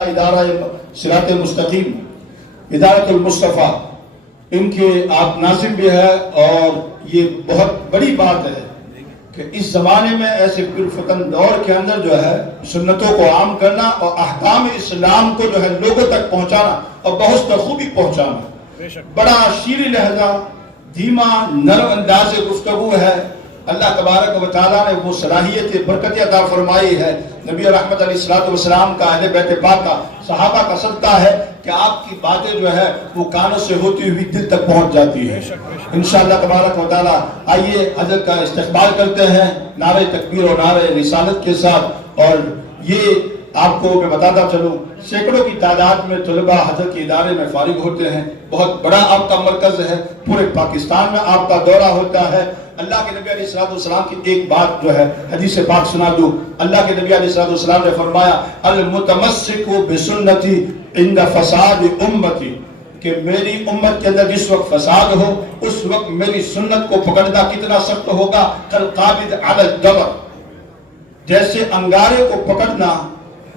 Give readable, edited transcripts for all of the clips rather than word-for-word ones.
ادارہ صراط مستقیم ادارۃ المصطفیٰ ان کے آپ ناظم بھی ہے، اور یہ بہت بڑی بات ہے کہ اس زمانے میں ایسے پرفتن دور کے اندر جو ہے سنتوں کو عام کرنا اور احکام اسلام کو جو ہے لوگوں تک پہنچانا اور بہت بخوبی پہنچانا۔ بڑا شیریں لہجہ، دھیما نرم انداز گفتگو ہے۔ اللہ تبارک و تعالیٰ نے وہ صلاحیت برکت عطا فرمائی ہے۔ نبی رحمت علیہ السلام کا، اہل بیت پاک کا، صحابہ کا صدقہ ہے کہ آپ کی باتیں جو ہے وہ کانوں سے ہوتی ہوئی دل تک پہنچ جاتی ہے۔ انشاءاللہ تبارک و تعالیٰ آئیے حضرت کا استقبال کرتے ہیں نعرہ تکبیر اور نعرہ رسالت کے ساتھ۔ اور یہ آپ کو میں بتاتا چلوں، سینکڑوں کی تعداد میں طلبہ حضرت کے ادارے میں فارغ ہوتے ہیں۔ بہت بڑا آپ کا مرکز ہے، پورے پاکستان میں آپ کا دورہ ہوتا ہے۔ اللہ کے نبی علیہ السلام کی ایک بات جو ہے حدیث پاک سنا دوں۔ اللہ کے نبی علیہ السلام نے فرمایا المتمسک بسنتی عند فساد امتی، کہ میری امت کے اندر جس وقت فساد ہو اس وقت میری سنت کو پکڑنا کتنا سخت ہوگا۔ کالقابض علی الجمر، جیسے انگارے کو پکڑنا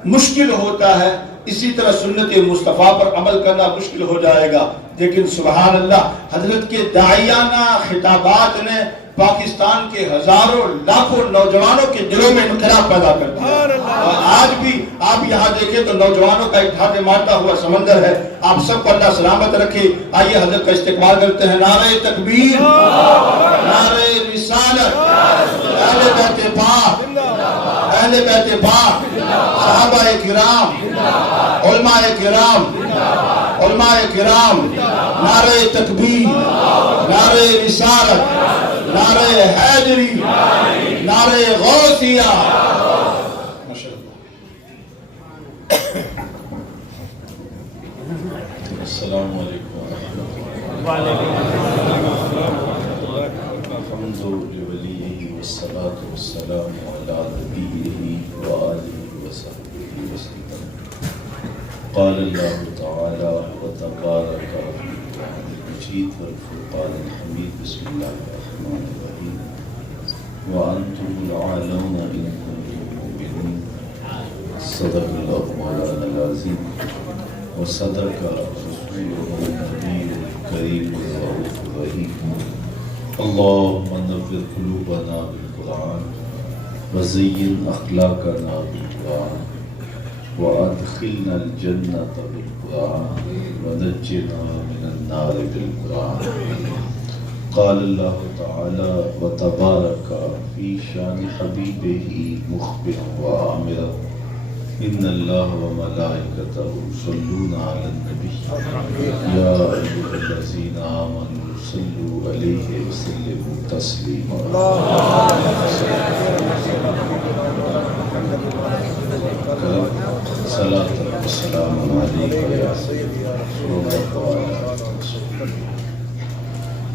مشکل ہوتا ہے اسی طرح سنت مصطفیٰ پر عمل کرنا مشکل ہو جائے گا۔ لیکن سبحان اللہ، حضرت کے داعیانہ خطابات نے پاکستان کے ہزاروں لاکھوں نوجوانوں کے دلوں میں انقلاب پیدا کر دیا۔ اور آج بھی آپ یہاں دیکھیں تو نوجوانوں کا ایک ڈھاتے مارتا ہوا سمندر ہے۔ آپ سب کو اللہ سلامت رکھے۔ آئیے حضرت کا استقبال کرتے ہیں۔ نعرہ تکبیر، نعرہ رسالت، اہل بیت پاک، اہل بیت پاک، صحابہ کرام، علماء کرام، علماء کرام، نعرہ تکبیر، نعرہ رسالت، نعرہ حیدری، نعرہ غوثیہ۔ السلام علیکم ورحمۃ اللہ۔ الحمد للہ والصلاة والسلام علی نبیہ وآلہ وصحبہ وسلم۔ قال اللہ تعالی وتبارک المجید والفرقان الحمید۔ بسم اللہ الرحمن الرحیم۔ وانتم العالون ان کنتم مؤمنین۔ صدق اللہ مولانا العظیم وصدق رسولہ النبی الکریم الرؤوف الرحیم۔ اللہم نور قلوبنا بالقرآن وزین اخلاقنا بالقرآن وادخلنا الجنة بالقرآن ونجنا من النار بالقرآن۔ قال اللہ تعالی وتبارک فی شان حبیبہ مخبرا وآمرا ان اللہ وملائکتہ یصلون علی النبی یا ایھا الذین آمنوا صلوا علیہ وسلموا تسلیما۔ صلاۃ والسلام علیک یا سیدی رسول اللہ۔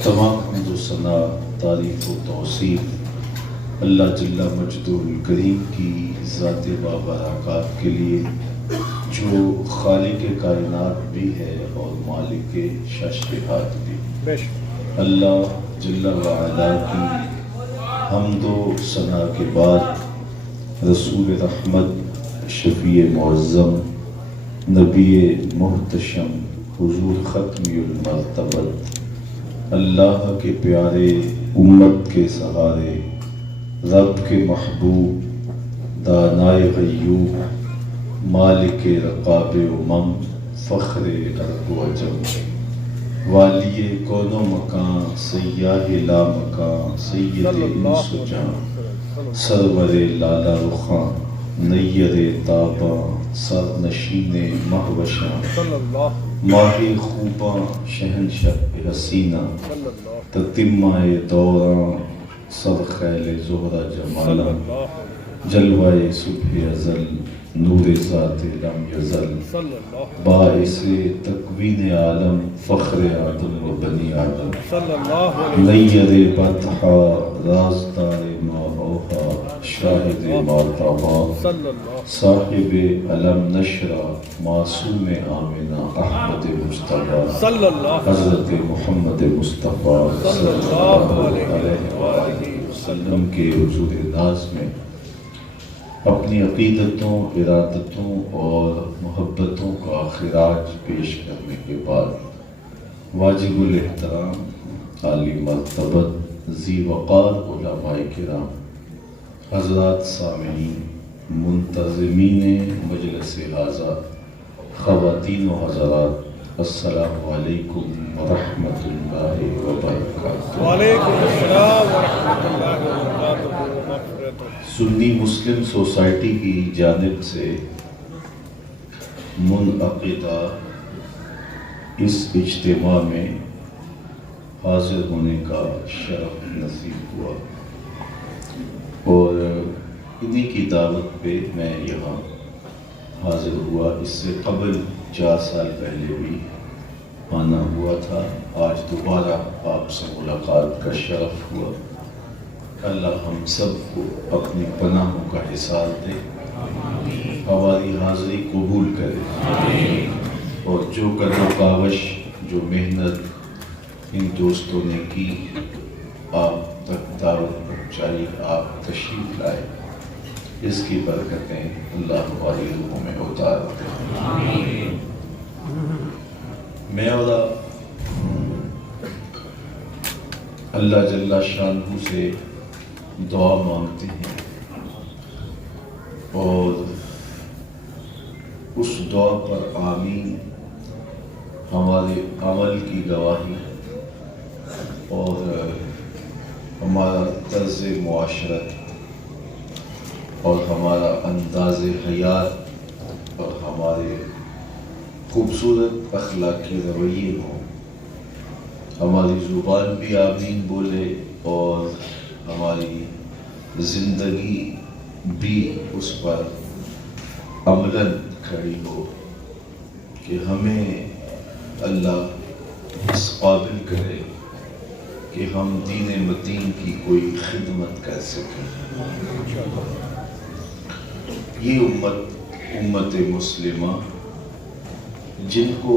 تمام حمد و ثنا، تعریف و توصیف اللہ جل مجدہ الکریم کی ذات بابرکات کے لیے، جو خالق کائنات بھی ہے اور مالک ششہات بھی۔ اللہ جل وعلا کی حمد و ثنا کے بعد رسول رحمت، شفیع معظم، نبی محتشم، حضور ختمی المرتبت، اللہ کے پیارے، امت کے سہارے، رب کے محبوب، دانائے غیوب، مالک رقاب امم، فخر عرب و عجم، والی کون و مکان، سیاہ لا مکان، سید انس و جان، سرور لالا رخاں، نیر تاباں، سر نشین مہوشاں، ماہ خوباں، شہنشہ حسینہ، تتمہ دوراں، سر خیل زہرہ جمالا، جلوہ صبح ازل، نور ذات لم یزل، باعث تکوین عالم، فخر آدم و بنی آدم، نیر بطحا، رازدار ما اوحا، شاہد ما طغا، صاحب علم نشرہ، معصوم آمنہ، احمد مجتبیٰ، حضرت محمد مصطفیٰ صلی اللہ علیہ وآلہ وسلم کے حضور ناز میں اپنی عقیدتوں، ارادتوں اور محبت خراج پیش کرنے کے بعد واجب الاحترام عالی مرتبت ذی وقار علماء کرام، حضرات سامعین، منتظمین مجلس ھذا، خواتین و حضرات، السلام علیکم ورحمۃ اللہ وبرکاتہ۔ وعلیکم السلام ورحمۃ اللہ وبرکاتہ۔ سنی مسلم سوسائٹی کی جانب سے منعقدہ اس اجتماع میں حاضر ہونے کا شرف نصیب ہوا، اور انہی کی دعوت پہ میں یہاں حاضر ہوا۔ اس سے قبل 4 سال پہلے بھی آنا ہوا تھا، آج دوبارہ آپ سے ملاقات کا شرف ہوا۔ اللہ ہم سب کو اپنی پناہوں کا حصار دے، ہماری حاضری قبول کرے، اور جو قدر و کاوش، جو محنت ان دوستوں نے کی، آپ تک دعوت پہنچائی، آپ تشریف لائے، اس کی برکتیں اللہ ہماری روحوں میں اتار دے۔ میں اور اللہ جل شانہ سے دعا مانگتے ہیں، اور اس دعا پر آمین ہمارے عمل کی گواہی اور ہمارا طرز معاشرت اور ہمارا انداز حیات اور ہمارے خوبصورت اخلاقی رویے ہوں، ہماری زبان بھی آمین بولے اور ہماری زندگی بھی اس پر عملاً کھڑی ہو کہ ہمیں اللہ اس قابل کرے کہ ہم دین متین کی کوئی خدمت کر سکیں۔ یہ امت مسلمہ جن کو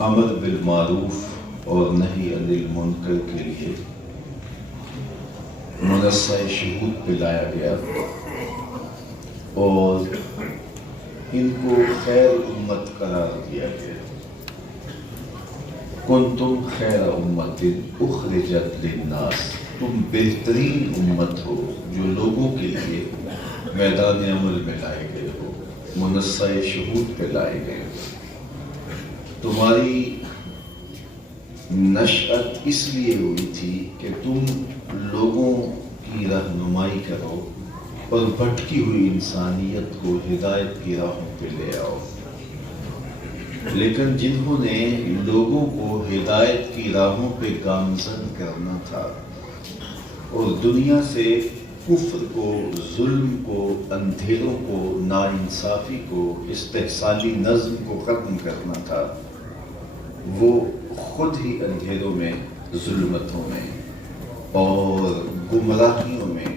امر بالمعروف اور نہی عن المنکر کے لیے منصہ شہود پہ لایا گیا، اور ان کو خیر امت قرار دیا گیا۔ کنتم خیر امت اخرجت للناس، تم بہترین امت ہو جو لوگوں کے لیے میدان عمل میں لائے گئے ہو، منصہ شہود پہ لائے گئے ہو۔ تمہاری نشأت اس لیے ہوئی تھی کہ تم لوگوں کی رہنمائی کرو اور بھٹکی ہوئی انسانیت کو ہدایت کی راہوں پہ لے آؤ۔ لیکن جنہوں نے لوگوں کو ہدایت کی راہوں پہ گامزن کرنا تھا اور دنیا سے کفر کو، ظلم کو، اندھیروں کو، ناانصافی کو، استحصالی نظم کو ختم کرنا تھا، وہ خود ہی اندھیروں میں، ظلمتوں میں اور گمراہیوں میں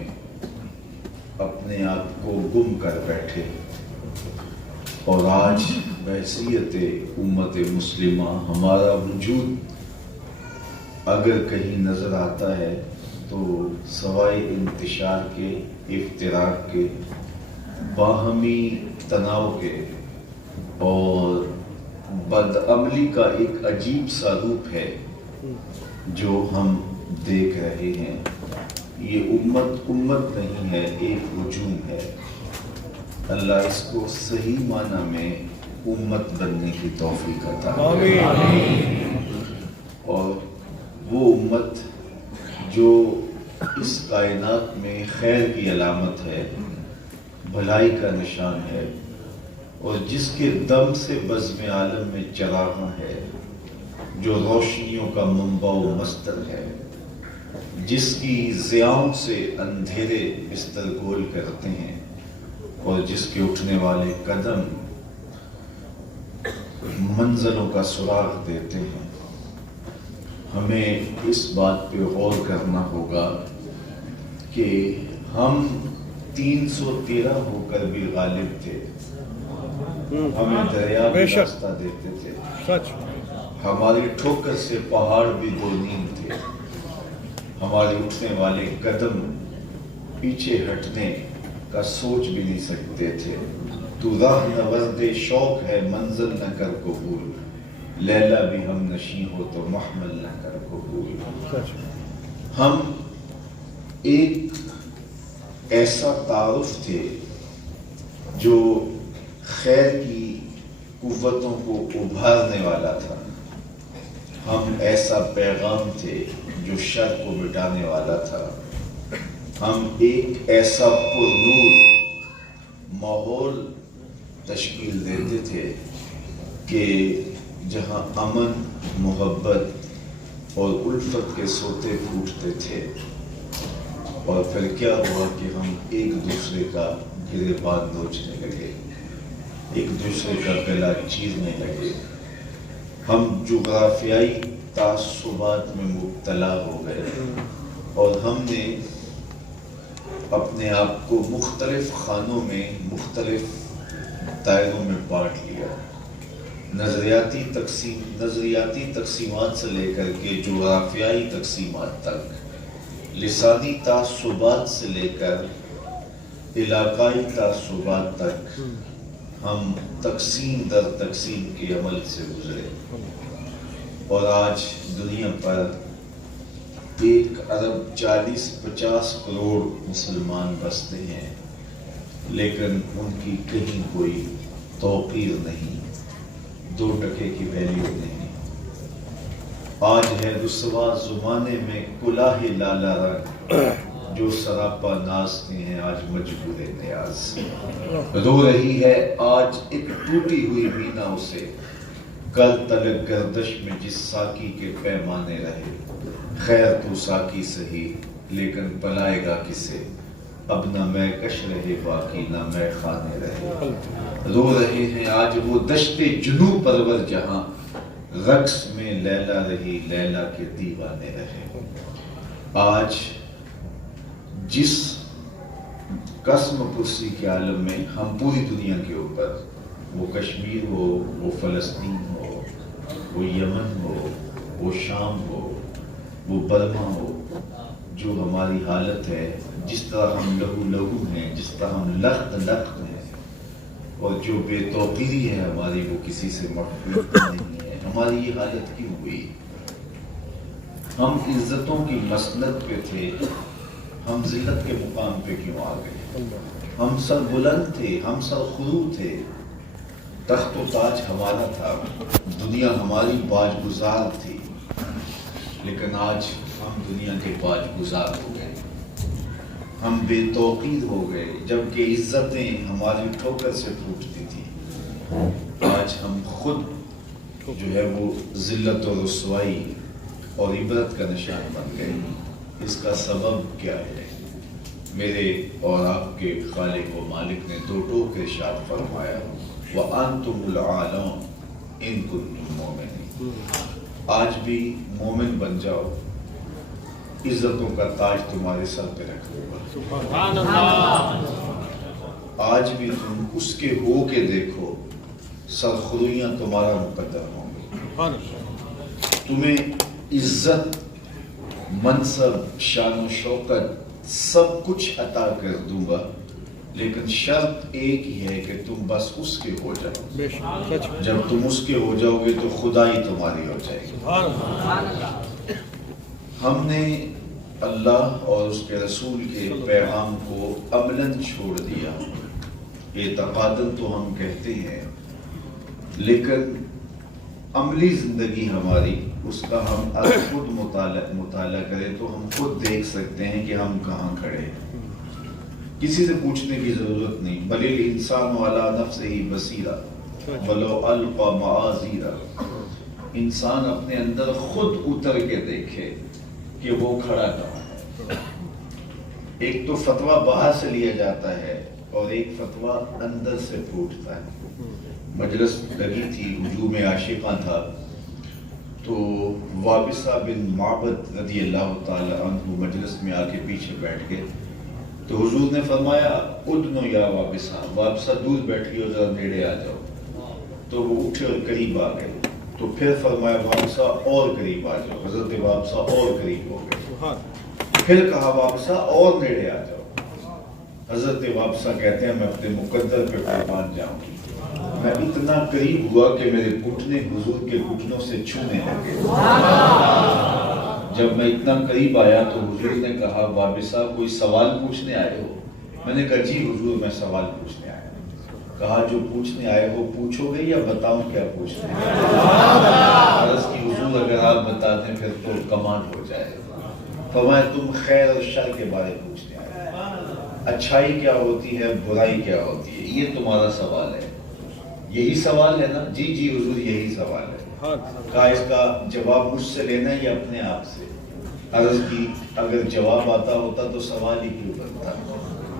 اپنے آپ کو گم کر بیٹھے، اور آج بحیثیت امت مسلمہ ہمارا وجود اگر کہیں نظر آتا ہے تو سوائے انتشار کے، افتراق کے، باہمی تناؤ کے اور بدعملی کا ایک عجیب سا روپ ہے جو ہم دیکھ رہے ہیں۔ یہ امت نہیں ہے، ایک ہجوم ہے۔ اللہ اس کو صحیح معنی میں امت بننے کی توفیق عطا کرے، اور وہ امت جو اس کائنات میں خیر کی علامت ہے، بھلائی کا نشان ہے، اور جس کے دم سے بزم عالم میں چراغاں ہے، جو روشنیوں کا منبع و مصدر ہے، جس کی ضیاؤں سے اندھیرے بستر گول کرتے ہیں، اور جس کے اٹھنے والے قدم منزلوں کا سراغ دیتے ہیں۔ ہمیں اس بات پہ غور کرنا ہوگا کہ ہم 313 ہو کر بھی غالب تھے، ہمیں دریا بھی راستہ دیتے تھے، سچ، ہماری ٹھوکر سے پہاڑ بھی دو نیم تھے، ہمارے اٹھنے والے قدم پیچھے ہٹنے کا سوچ بھی نہیں سکتے تھے، تو راہ نورد شوق ہے منزل نہ کر قبول، لیلا بھی ہم نشیں ہو تو محمل نہ کر قبول۔ ہم ایک ایسا تعارف تھے جو خیر کی قوتوں کو ابھارنے والا تھا، ہم ایسا پیغام تھے جو شر کو مٹانے والا تھا، ہم ایک ایسا پرنور ماحول تشکیل دیتے تھے کہ جہاں امن، محبت اور الفت کے سوتے پھوٹتے تھے۔ اور پھر کیا ہوا کہ ہم ایک دوسرے کا گریبان نوچنے لگے، ایک دوسرے کا گلا چیرنے لگے، ہم جغرافیائی تعصبات میں مبتلا ہو گئے اور ہم نے اپنے آپ کو مختلف خانوں میں، مختلف دائروں میں بانٹ لیا، نظریاتی تقسیمات سے لے کر کے جغرافیائی تقسیمات تک، لسانی تعصبات سے لے کر علاقائی تعصبات تک، ہم تقسیم در تقسیم کے عمل سے گزرے اور آج دنیا پر 1.40-50 کروڑ مسلمان بستے ہیں، لیکن ان کی کہیں کوئی توقیر نہیں، 2 ٹکے کی ویلیو نہیں۔ آج ہے رسوا زمانے میں کلاه لالا رنگ، جو سراپا نازتے ہیں آج مجبور نیاز۔ رو رہی ہے آج ایک ٹوٹی ہوئی مینا اسے، کل تلک گردش میں جس ساکی کے پیمانے رہے۔ خیر تو ساکی سہی لیکن پلائے گا کسے، اب نہ میں کش رہے باقی نہ میں خانے رہے۔ رو رہے ہیں آج وہ دشت جنو پرور جہاں، رقص میں لیلا رہی لیلا کے دیوانے رہے۔ آج جس قسم پرسی کے عالم میں ہم پوری دنیا کے اوپر، وہ کشمیر ہو، وہ فلسطین ہو، وہ یمن ہو، وہ شام ہو، وہ برما ہو، جو ہماری حالت ہے، جس طرح ہم لہو ہیں، جس طرح ہم لخت ہیں، اور جو بے توقیری ہے ہماری، وہ کسی سے محفوظ نہیں ہے۔ ہماری یہ حالت کیوں ہوئی؟ ہم عزتوں کی مسند پہ تھے، ہم ذلت کے مقام پہ کیوں آ گئے؟ ہم سر بلند تھے، ہم سر خرو تھے، تخت و تاج ہمارا تھا، دنیا ہماری باج گزار تھی، لیکن آج ہم دنیا کے باج گزار ہو گئے، ہم بے توقیر ہو گئے، جبکہ عزتیں ہماری ٹھوکر سے پھوٹتی تھی۔ آج ہم خود جو ہے وہ ذلت و رسوائی اور عبرت کا نشان بن گئے۔ اس کا سبب کیا ہے؟ میرے اور آپ کے خالق و مالک نے 2 ٹوک ارشاد فرمایا، وَأَنْتُمُ الْعَالَوْنَ إِن كُنتُم مُؤْمِنِينَ۔ آج بھی مومن بن جاؤ، عزتوں کا تاج تمہارے سر پہ رکھ دوں گا۔ آج بھی تم اس کے ہو کے دیکھو، سرخرویاں تمہارا مقدر ہوں گی، تمہیں عزت، منصب، شان و شوکت سب کچھ عطا کر دوں گا، لیکن شرط ایک ہی ہے کہ تم بس اس کے ہو جاؤ۔ جب تم اس کے ہو جاؤ گے تو خدائی تمہاری ہو جائے گی۔ ہم نے اللہ اور اس کے رسول کے پیغام کو عملاً چھوڑ دیا، اعتقاداً تو ہم کہتے ہیں، لیکن عملی زندگی ہماری، اس کا ہم خود مطالعہ کریں تو ہم خود دیکھ سکتے ہیں کہ ہم کہاں کھڑے ہیں۔ کسی سے پوچھنے کی ضرورت نہیں، بل الانسان علی نفسہ بصیرہ ولو القی معاذیرہ۔ انسان اپنے اندر خود اتر کے دیکھے کہ وہ کھڑا کہاں ہے۔ ایک تو فتویٰ باہر سے لیا جاتا ہے اور ایک فتویٰ اندر سے پھوٹتا ہے۔ مجلس لگی تھی، ہجوم عاشقاں تھا، تو وابصہ بن معبد رضی اللہ تعالی عنہ مجلس میں آ کے پیچھے بیٹھ گئے، تو حضور نے فرمایا ادنو یا وابصہ، وابصہ دور بیٹھی ہو، ذرا نیڑے آ جاؤ۔ تو وہ اٹھے اور قریب آ گئے، تو پھر فرمایا وابصہ اور قریب آ جاؤ، حضرت وابصہ اور قریب ہو گئے، پھر کہا وابصہ اور نیڑے آ جاؤ۔ حضرت وابسہ کہتے ہیں میں اپنے مقدر پہ قربان جاؤں، میں اتنا قریب ہوا کہ میرے گھٹنے حضور کے گھٹنوں سے چھونے لگے۔ جب میں اتنا قریب آیا تو حضور نے کہا وابسہ کوئی سوال پوچھنے آئے ہو؟ میں نے کہا جی حضور میں سوال پوچھنے آیا ہوں۔ کہا جو پوچھنے آئے ہو پوچھو گے یا بتاؤں کیا پوچھنے آئے ہو؟ عرض کی حضور اگر آپ بتا دیں پھر تو کمال ہو جائے گا۔ فرمایا تم خیر اور شر کے بارے پوچھنے آئے ہو، اچھائی کیا ہوتی ہے برائی کیا ہوتی ہے، یہ تمہارا سوال ہے، یہی سوال ہے نا؟ جی جی حضور یہی سوال ہے۔ کہا اس کا جواب مجھ سے لینا یا اپنے آپ سے؟ عرض کی اگر جواب آتا ہوتا تو سوال ہی کیوں بنتا؟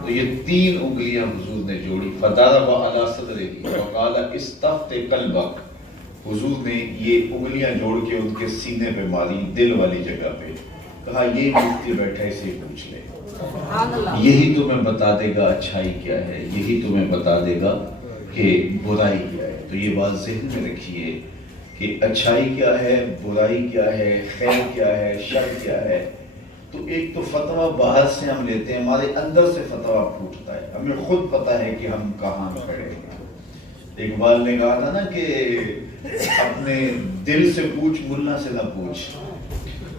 تو یہ 3 انگلیاں حضور نے جوڑی، فضرب علی صدرہ وقال استفت قلبک، حضور نے یہ انگلیاں جوڑ کے ان کے سینے پہ ماری، دل والی جگہ پہ، کہا یہ مفتی بیٹھا اسے پوچھ لے، یہی تمہیں بتا دے گا اچھائی کیا ہے، یہی تمہیں بتا دے گا کہ برائی کیا ہے۔ تو یہ بات ذہن میں رکھیے کہ اچھائی کیا ہے، برائی کیا ہے، خیر کیا ہے، شر کیا ہے۔ تو ایک تو فتویٰ باہر سے ہم لیتے ہیں، ہمارے اندر سے فتویٰ پھوٹتا ہے، ہمیں خود پتہ ہے کہ ہم کہاں کھڑے ہیں۔ اقبال نے کہا تھا نا کہ اپنے دل سے پوچھ ملا سے نہ پوچھ،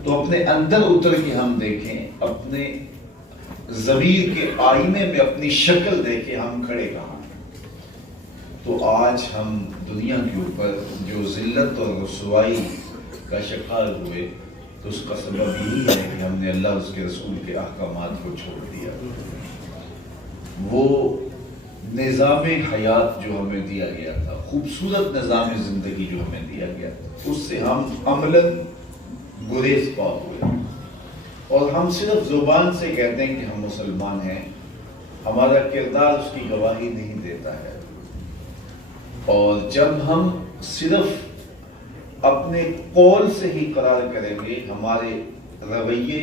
تو اپنے اندر اتر کے ہم دیکھیں، اپنے ضمیر کے آئینے میں اپنی شکل دیکھیں ہم کھڑے کہاں۔ تو آج ہم دنیا کے اوپر جو ذلت اور رسوائی کا شکار ہوئے تو اس کا سبب یہی ہے کہ ہم نے اللہ اس کے رسول کے احکامات کو چھوڑ دیا۔ وہ نظام حیات جو ہمیں دیا گیا تھا، خوبصورت نظام زندگی جو ہمیں دیا گیا تھا، اس سے ہم عملاً گریز پا ہوئے، اور ہم صرف زبان سے کہتے ہیں کہ ہم مسلمان ہیں، ہمارا کردار اس کی گواہی نہیں دیتا ہے۔ اور جب ہم صرف اپنے قول سے ہی قرار کریں گے، ہمارے رویے،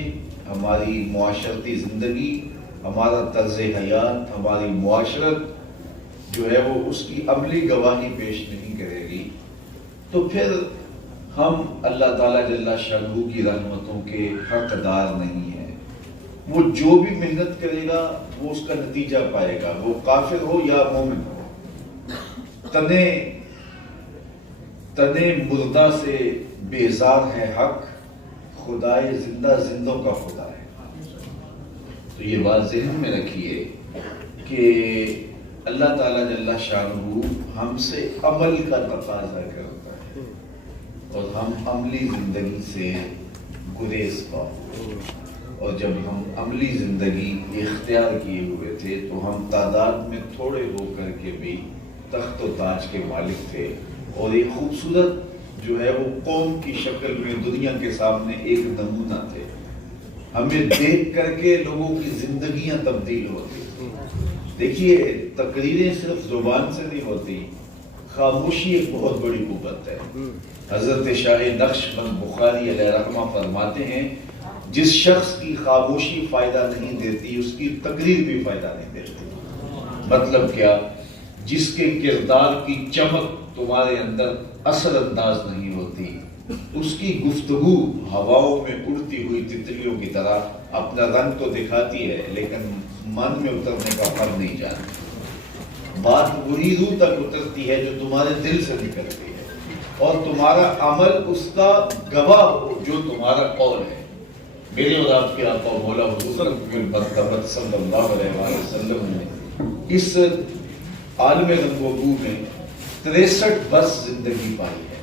ہماری معاشرتی زندگی، ہمارا طرز حیات، ہماری معاشرت جو ہے وہ اس کی عملی گواہی پیش نہیں کرے گی، تو پھر ہم اللہ تعالیٰ جل شانہ کی رحمتوں کے حقدار نہیں ہیں۔ وہ جو بھی محنت کرے گا وہ اس کا نتیجہ پائے گا، وہ کافر ہو یا مومن ہو۔ تنے مردہ سے بیزار ہے حق، خدائے زندہ زندوں کا خدا ہے۔ تو یہ بات ذہن میں رکھیے کہ اللہ تعالیٰ جل شانہ ہم سے عمل کا تقاضا کرتا ہے، اور ہم عملی زندگی سے گریز پا ہوئے۔ اور جب ہم عملی زندگی اختیار کیے ہوئے تھے تو ہم تعداد میں تھوڑے ہو کر کے بھی تخت و تاج کے مالک تھے، اور ایک خوبصورت جو ہے وہ قوم کی شکل میں دنیا کے سامنے ایک نمونہ تھے۔ ہمیں دیکھ کر کے لوگوں کی زندگیاں تبدیل ہوتی۔ دیکھیے تقریریں صرف زبان سے نہیں ہوتی، خاموشی ایک بہت بڑی قوت ہے۔ حضرت شاہ نقشبند بخاری علیہ رحمہ فرماتے ہیں جس شخص کی خاموشی فائدہ نہیں دیتی اس کی تقریر بھی فائدہ نہیں دیتی۔ مطلب کیا؟ جس کے کردار کی چمک تمہارے اندر اثر انداز نہیں ہوتی، اس کی گفتگو ہواؤں میں اڑتی ہوئی تتلیوں کی طرح اپنا رنگ تو دکھاتی ہے لیکن من میں اترنے کا حق نہیں جانتی۔ بات وہی روح تک اترتی ہے جو تمہارے دل سے نکلتی ہے، اور تمہارا عمل اس کا گواہ ہو جو تمہارا قول ہے۔ میرے اور آپ کے آقا مولا حضور صلی اللہ علیہ وسلم نے اس عالم رنگ و بو میں 63 برس زندگی پائی ہے،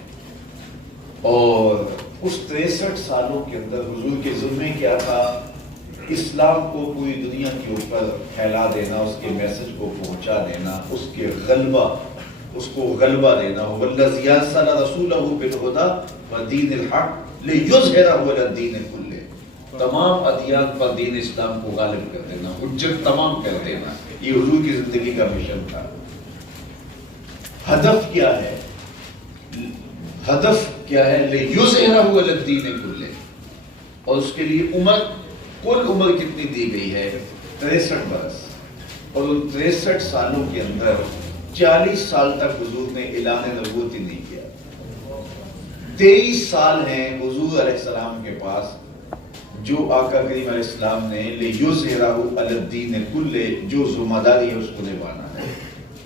اور اس 63 سالوں کے اندر حضور کے ذمے کیا تھا؟ اسلام کو پوری دنیا کے اوپر پھیلا دینا، اس کے میسج کو پہنچا دینا، اس کو غلبہ دینا۔ وَالَّذِي أَرْسَلَ رَسُولَهُ بِالْهُدَىٰ وَدِينِ الْحَقِّ لِيُظْهِرَهُ عَلَى الدِّينِ كُلِّهِ، تمام ادیان پر دین اسلام کو غالب کر دینا، حجت تمام کر دینا۔ یہ حضور کی زندگی کا مشن تھا۔ ہدف کیا ہے؟ ہدف کیا ہے؟ لِيُظْهِرَهُ عَلَى الدِّينِ كُلِّهِ، اور اس کے لیے عمر، کل عمر کتنی دی گئی ہے؟ 63 برس، اور ان 63 سالوں کے اندر 40 سال تک حضور نے اعلان نبوت ہی نہیں کیا۔ 23 سال ہیں حضور علیہ السلام کے پاس جو آقا کریم علیہ السلام نے لِیُظْهِرَهُ عَلَى الدِّینِ كُلِّهِ جو ذمہ داری ہے اس کو نبھانا ہے.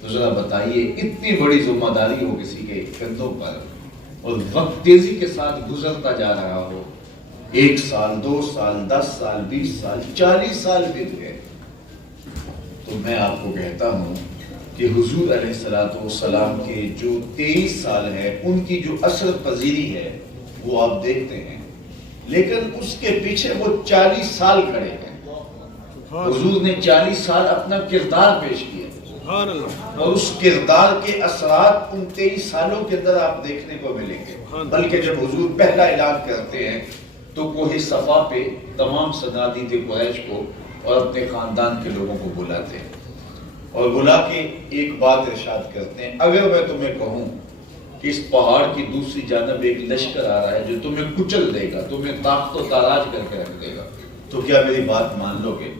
تو ذرا بتائیے اتنی بڑی ذمہ داری ہو کسی کے کندھوں پر اور وقت تیزی کے ساتھ گزرتا جا رہا ہو, 1 سال 2 سال 10 سال 20 سال 40 سال بیت گئے, تو میں آپ کو کہتا ہوں کہ حضور علیہ السلام کے جو 23 سال ہے ان کی جو اثر پذیری ہے وہ آپ دیکھتے ہیں, لیکن اس کے پیچھے وہ 40 سال کھڑے ہیں. حضور نے 40 سال اپنا کردار پیش کیا اور اس کردار کے اثرات ان 23 سالوں کے اندر آپ دیکھنے کو ملیں گے. بلکہ جب حضور پہلا اعلان کرتے ہیں تو کوہ صفا پہ تمام صنادید قریش کو اور اپنے خاندان کے لوگوں کو بلاتے ہیں اور بلا کے ایک بات ارشاد کرتے ہیں, اگر میں تمہیں کہوں کہ اس پہاڑ کی دوسری جانب ایک لشکر آ رہا ہے جو تمہیں کچل دے گا, تمہیں طاقت و تاراج کر کے رکھ دے گا, تو کیا میری بات مان لو گے؟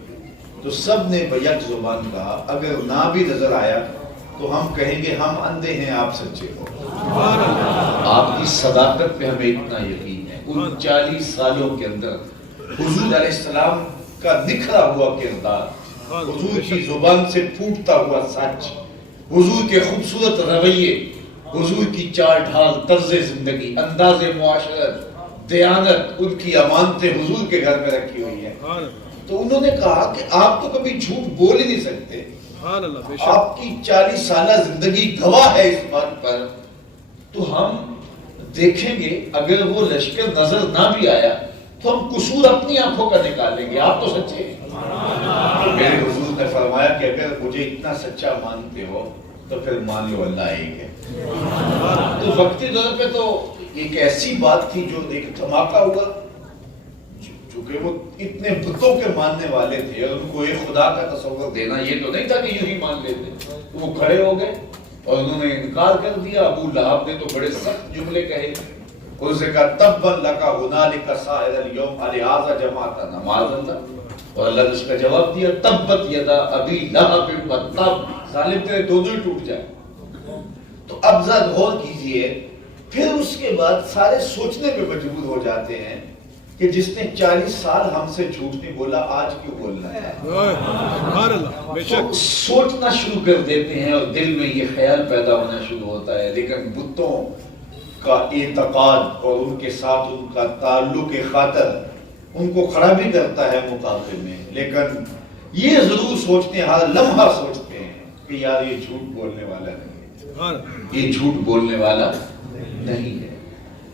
تو سب نے بیک زبان کہا اگر نہ بھی نظر آیا تو ہم کہیں گے ہم اندھے ہیں آپ سچے ہو. آپ کی صداقت پہ ہمیں اتنا یقین ہے. ان 40 سالوں کے اندر حضور علیہ السلام کا نکھرا ہوا کردار, حضور کی زبان سے پھوٹتا ہوا سچ, حضور کے خوبصورت رویے, حضور کی چال ڈھال, طرز زندگی, انداز معاشرت, دیانت, ان کی امانتیں حضور کے گھر میں رکھی ہوئی ہیں. تو انہوں نے کہا کہ آپ تو کبھی جھوٹ بول ہی نہیں سکتے, آپ کی 40 سالہ زندگی گواہ ہے اس بات پر, تو ہم دیکھیں گے اگر وہ لشکر نظر نہ بھی آیا تو ہم قصور اپنی آنکھوں کا نکالیں گے, آپ تو سچے ہیں. میرے حضور نے فرمایا کہ اگر مجھے اتنا سچا مانتے ہو تو پھر مان لو اللہ ایک ہے. تو وقتی طور پہ تو ایک ایسی بات تھی جو ایک دھماکہ ہوا, چونکہ وہ اتنے بتوں کے ماننے والے تھے اور ان کو ایک خدا کا تصور دینا یہ تو نہیں تھا کہ یوں ہی مان لیتے. وہ کھڑے ہو گئے اور انہوں نے انکار کر دیا. ابو لہب نے تو بڑے سخت جملے کہے, اس نے کہا تبا لک ہنالک سائر الیوم لہذا جمعتنا معاذ اللہ, اور اللہ نے اس کا جواب دیا تبت یدا ابی لہب وتب, ظالم تیرے دونوں ہی ٹوٹ جائے. تو اب ذرا غور کیجئے, پھر اس کے بعد سارے سوچنے پہ مجبور ہو جاتے ہیں کہ جس نے 40 سال ہم سے جھوٹ نہیں بولا آج کیوں بولنا ہے. تو سوچنا شروع کر دیتے ہیں اور دل میں یہ خیال پیدا ہونا شروع ہوتا ہے. لیکن بتوں کا اعتقاد اور ان کے ساتھ ان کا تعلق خاطر ان کو کھڑا بھی کرتا ہے مقابلے میں, لیکن یہ ضرور سوچتے ہیں, ہر لمحہ سوچتے ہیں کہ یار یہ جھوٹ بولنے والا نہیں, یہ جھوٹ بولنے والا نہیں ہے.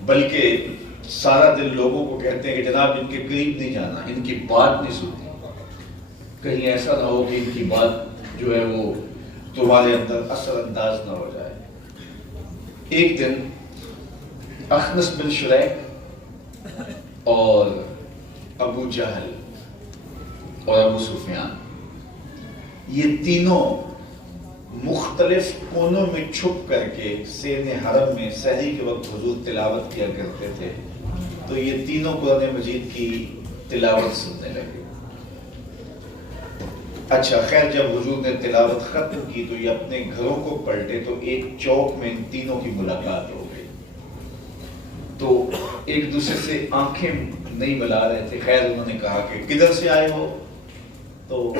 بلکہ سارا دن لوگوں کو کہتے ہیں کہ جناب ان کے قریب نہیں جانا, ان کی بات نہیں سنتی, کہیں ایسا نہ ہو کہ ان کی بات جو ہے وہ تمہارے اندر اثر انداز نہ ہو جائے. ایک دن اخنس بن شریح اور ابو جہل اور ابو سفیان یہ تینوں مختلف کونوں میں چھپ کر کے سین حرم میں سحری کے وقت حضور تلاوت کیا کرتے تھے. تو یہ تینوں قرآن مجید کی تلاوت سننے لگے. اچھا خیر, جب حضور نے تلاوت ختم کی تو یہ اپنے گھروں کو پلٹے تو ایک چوک میں ان تینوں کی ملاقات ہو گئی. تو ایک دوسرے سے آنکھیں نہیں ملا رہے تھے. خیر انہوں نے کہا کہ کدھر سے آئے ہو, تو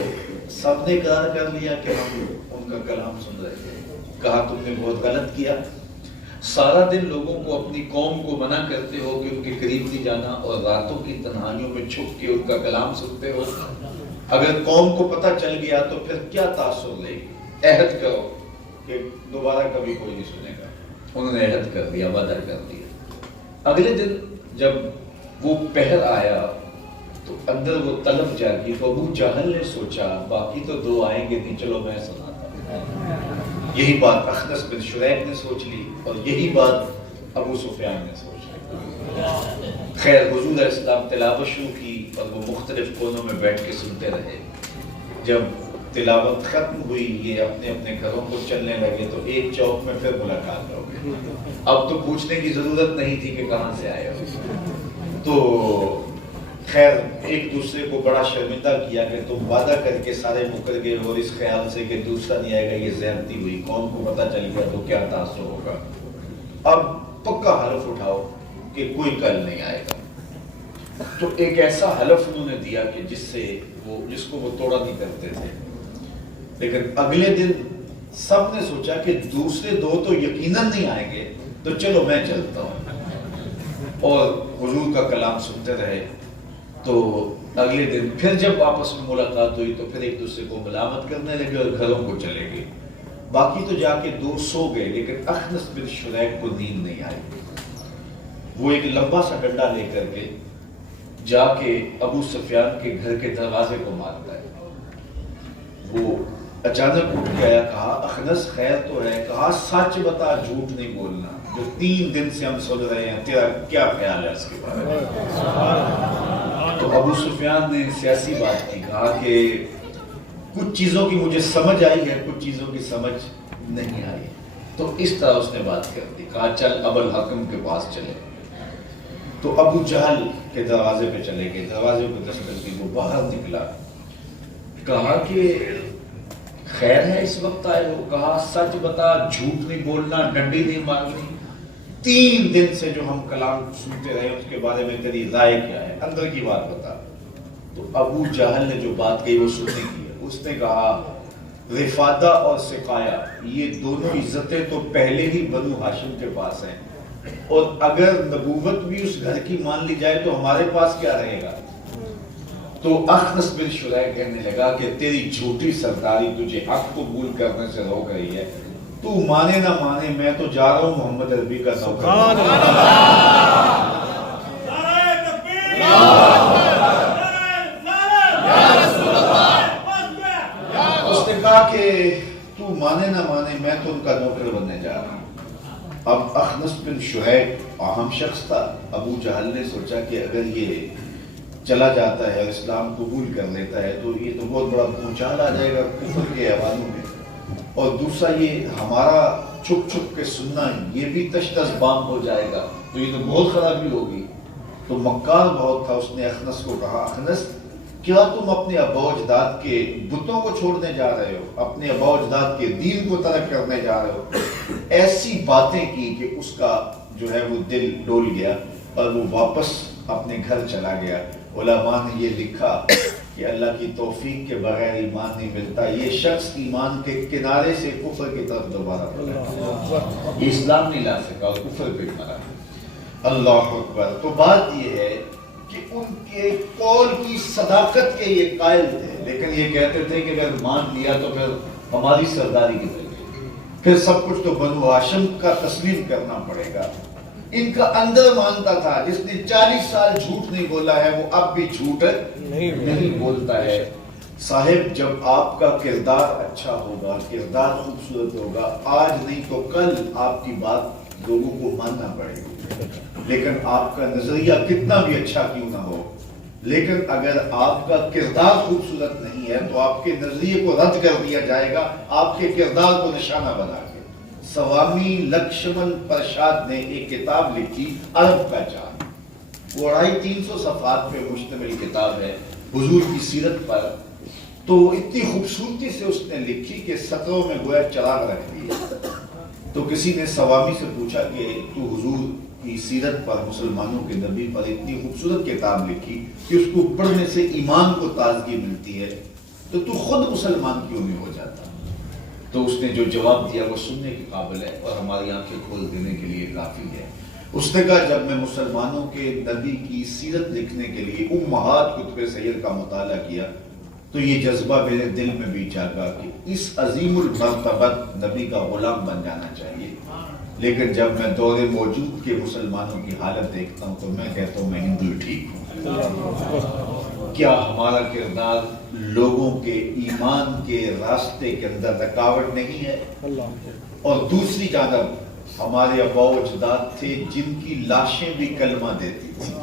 سب نے اقرار کر لیا کہ ہم ان کا کلام سن رہے تھے. کہا تم نے بہت غلط کیا, سارا دن لوگوں کو اپنی قوم کو منع کرتے ہو کہ ان کے قریب نہیں جانا اور راتوں کی تنہائیوں میں چھپ کے ان کا کلام سنتے ہو. اگر قوم کو پتہ چل گیا تو پھر کیا تاثر لے گی, عہد کرو کہ دوبارہ کبھی کوئی نہیں سنے گا. انہوں نے عہد کر دیا, وعدہ کر دیا. اگلے دن جب وہ پہر آیا تو اندر وہ طلب جاگی تو ابو جہل نے سوچا باقی تو دو آئیں گے نہیں, چلو میں سناتا ہوں. یہی بات اخنس بن شریح نے سوچ لی اور یہی بات ابو سفیان نے سوچ لی. خیر حضور علیہ السلام تلاوت شروع کی اور وہ مختلف کونوں میں بیٹھ کے سنتے رہے. جب تلاوت ختم ہوئی یہ اپنے اپنے گھروں کو چلنے لگے تو ایک چوک میں پھر ملاقات ہو گئی. اب تو پوچھنے کی ضرورت نہیں تھی کہ کہاں سے آئے ہو. تو خیر ایک دوسرے کو بڑا شرمندہ کیا کہ تم وعدہ کر کے سارے مکر گئے اور اس خیال سے کہ دوسرا نہیں آئے گا, یہ زیادتی ہوئی, قوم کو پتہ چل گیا تو کیا تاثر ہوگا. اب پکا حلف اٹھاؤ کہ کوئی کل نہیں آئے گا. تو ایک ایسا حلف انہوں نے دیا کہ جس کو وہ توڑا نہیں کرتے تھے. لیکن اگلے دن سب نے سوچا کہ دوسرے دو تو یقیناً نہیں آئیں گے، تو چلو میں چلتا ہوں، اور حضور کا کلام سنتے رہے. تو اگلے دن پھر جب آپس میں ملاقات ہوئی تو پھر ایک دوسرے کو ملامت کرنے لگے اور گھروں کو چلے گئے. باقی تو جا کے دو سو گئے، لیکن اخنس بن شریح کو نیند نہیں آئی. وہ ایک لمبا سا ڈنڈا لے کر کے جا کے ابو سفیان کے گھر کے دروازے کو مارتا ہے. وہ اچانک اٹھ گیا، کہا اخنس خیر تو ہے؟ کہا سچ بتا، جھوٹ نہیں بولنا، جو 3 دن سے ہم سن رہے ہیں، تیرا کیا خیال ہے اس کے بارے میں؟ تو ابو سفیان نے سیاسی بات کی، کہا کہ کچھ چیزوں کی مجھے سمجھ آئی ہے، کچھ چیزوں کی سمجھ نہیں آئی. تو اس طرح اس نے بات کر دی. کہا چل ابو الحکم کے پاس چلے. تو ابو جہل کے دروازے پہ چلے گئے، دروازے کو دستک دی، وہ باہر نکلا. کہا کہ خیر ہے اس وقت آئے ہو؟ کہا سچ بتا، جھوٹ نہیں بولنا، ڈنڈی نہیں مارنی، 3 دن سے جو ہم کلام سنتے رہے اس کے بارے میں تیری رائے کیا ہے، اندر کی بات بتا. تو ابو جہل نے جو بات کہی وہ سننے کی ہے. اس نے کہا رفادہ اور سقایا یہ دونوں عزتیں تو پہلے ہی بنو ہاشم کے پاس ہیں، اور اگر نبوت بھی اس گھر کی مان لی جائے تو ہمارے پاس کیا رہے گا. تو اخنس بن شریح کہنے لگا کہ تیری جھوٹی سرداری تجھے حق قبول کرنے سے روک رہی ہے. تو مانے نہ مانے، میں تو جا رہا ہوں محمد عربی کا نوکر. اس نے کہا کہ تو مانے نہ مانے، میں تو ان کا نوکر بننے جا رہا ہوں. اب اخنس بن شریح اہم شخص تھا. ابو جہل نے سوچا کہ اگر یہ چلا جاتا ہے اور اسلام قبول کر لیتا ہے تو یہ تو بہت بڑا بھونچال آ جائے گا کفر کے ایوانوں میں، اور دوسرا یہ ہمارا چھپ چھپ کے سننا یہ بھی تشتش بام ہو جائے گا، تو یہ تو بہت خرابی ہوگی. تو مکار بہت تھا. اس نے اخنس کو کہا اخنس کیا تم اپنے آباء و اجداد کے بتوں کو چھوڑنے جا رہے ہو، اپنے آباء و اجداد کے دین کو ترک کرنے جا رہے ہو؟ ایسی باتیں کی کہ اس کا جو ہے وہ دل ڈول گیا اور وہ واپس اپنے گھر چلا گیا. علماء نے یہ لکھا کہ اللہ کی توفیق کے بغیر ایمان نہیں ملتا. یہ شخص ایمان کے کنارے سے کفر کی طرف دوبارہ بڑھا، یہ اسلام نہیں لا سکا اور کفر پہ مرا. اللہ اکبر. تو بات یہ ہے کہ ان کے قول کی صداقت کے یہ قائل تھے، لیکن یہ کہتے تھے کہ اگر مان لیا تو پھر ہماری سرداری کی طرف، پھر سب کچھ تو بنو ہاشم کا تسلیم کرنا پڑے گا. ان کا اندر مانتا تھا جس نے 40 سال جھوٹ نہیں بولا ہے وہ اب بھی جھوٹ نہیں بولتا ہے. صاحب جب آپ کا کردار اچھا ہوگا، کردار خوبصورت ہوگا، آج نہیں تو کل آپ کی بات لوگوں کو ماننا پڑے گی. لیکن آپ کا نظریہ کتنا بھی اچھا کیوں نہ ہو، لیکن اگر آپ کا کردار خوبصورت نہیں ہے تو آپ کے نظریے کو رد کر دیا جائے گا، آپ کے کردار کو نشانہ بنا کے. سوامی لکشمن پرشاد نے ایک کتاب لکھی عرب کا چاند، وہ 250-300 صفحات پہ مشتمل کتاب ہے حضور کی سیرت پر. تو اتنی خوبصورتی سے اس نے لکھی کہ سطروں میں گویا چراغ رکھ دیے. تو کسی نے سوامی سے پوچھا کہ تو حضور کی سیرت پر، مسلمانوں کے نبی پر اتنی خوبصورت کتاب لکھی کہ اس کو پڑھنے سے ایمان کو تازگی ملتی ہے، تو خود مسلمان کیوں نہیں ہو جاتا؟ تو اس نے جو جواب دیا وہ سننے کے قابل ہے اور ہماری آنکھیں کھول دینے کے لیے کافی ہے. اس نے کہا جب میں مسلمانوں کے نبی کی سیرت لکھنے کے لیے امہات کتب سیر کا مطالعہ کیا تو یہ جذبہ میرے دل میں بھی جاگا کہ اس عظیم المرتبت نبی کا غلام بن جانا چاہیے. لیکن جب میں دور موجود کے مسلمانوں کی حالت دیکھتا ہوں تو میں کہتا ہوں میں ہندو ٹھیک ہوں. کیا ہمارا کردار لوگوں کے ایمان کے راستے کے اندر رکاوٹ نہیں ہے؟ اور دوسری جانب ہمارے آباء و اجداد تھے جن کی لاشیں بھی کلمہ دیتی تھی.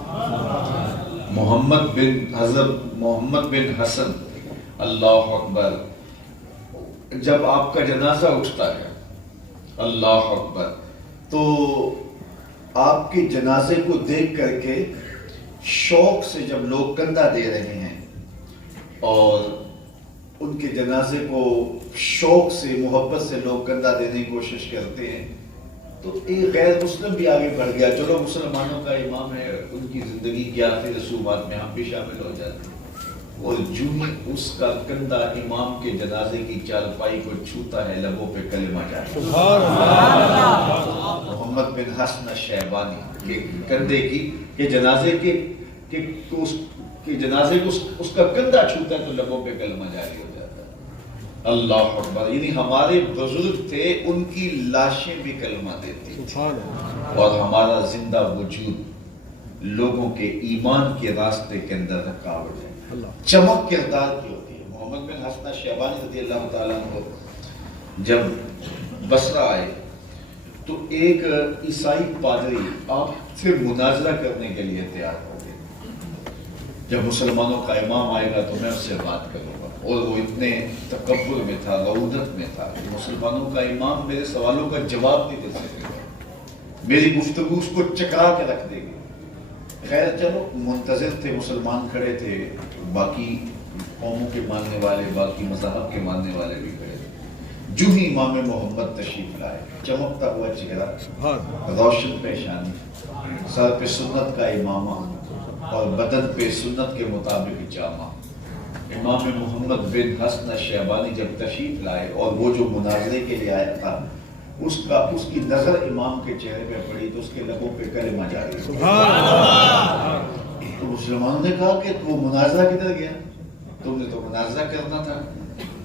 محمد بن حسن، اللہ اکبر، جب آپ کا جنازہ اٹھتا ہے، اللہ اکبر، تو آپ کے جنازے کو دیکھ کر کے شوق سے جب لوگ کندھا دے رہے ہیں اور ان کے جنازے کو شوق سے، محبت سے لوگ کندھا دینے کی کوشش کرتے ہیں تو ایک غیر مسلم بھی آگے بڑھ گیا، چلو مسلمانوں کا امام ہے، ان کی زندگی کی آخری رسومات میں ہم بھی شامل ہو جاتے ہیں، اور جو ہی اس کا کندھا امام کے جنازے کی چارپائی کو چھوتا ہے، لبوں پہ کلمہ جاری محمد بن حسن الشیبانی کے کندھے کی کہ جنازے کو اس کا کندھا چھوتا ہے تو لبوں پہ کلمہ جاری ہو جاتا ہے۔ اللہ اکبر، یعنی ہمارے بزرگ تھے، ان کی لاشیں بھی کلمہ دیتی اور ہمارا زندہ وجود لوگوں کے ایمان کے راستے کے اندر رکاوٹ ہے۔ چمک کردار کی ہوتی ہے۔ محمد بن حسن الشیبانی رضی اللہ تعالیٰ عنہ جب بصرہ آئے تو ایک عیسائی پادری آپ سے مناظرہ کرنے کے لیے تیار ہو گئے، جب مسلمانوں کا امام آئے گا تو میں اس سے بات کروں گا، اور وہ اتنے تکبر میں تھا، غرورت میں تھا کہ مسلمانوں کا امام میرے سوالوں کا جواب نہیں دے سکے گا، میری گفتگو اس کو چکرا کے رکھ دے گی۔ خیر چلو، منتظر تھے، مسلمان کھڑے تھے، باقی قوموں کے ماننے والے، باقی مذہب کے ماننے والے بھی کھڑے تھے۔ جو ہی امام محمد تشریف لائے، چمکتا ہوا چہرہ، روشن پیشانی، سر پہ سنت کا امامہ اور بدن پہ سنت کے مطابق جامہ، امام محمد بن حسن الشیبانی جب تشریف لائے اور وہ جو مناظرے کے لیے آیا تھا، اس کی نظر امام کے چہرے پہ پڑی تو اس کے لبوں پہ کلمہ جاری ہوا۔ تو مسلمانوں نے کہا کہ وہ مناظرہ کدھر گیا، تم نے تو مناظرہ کرنا تھا۔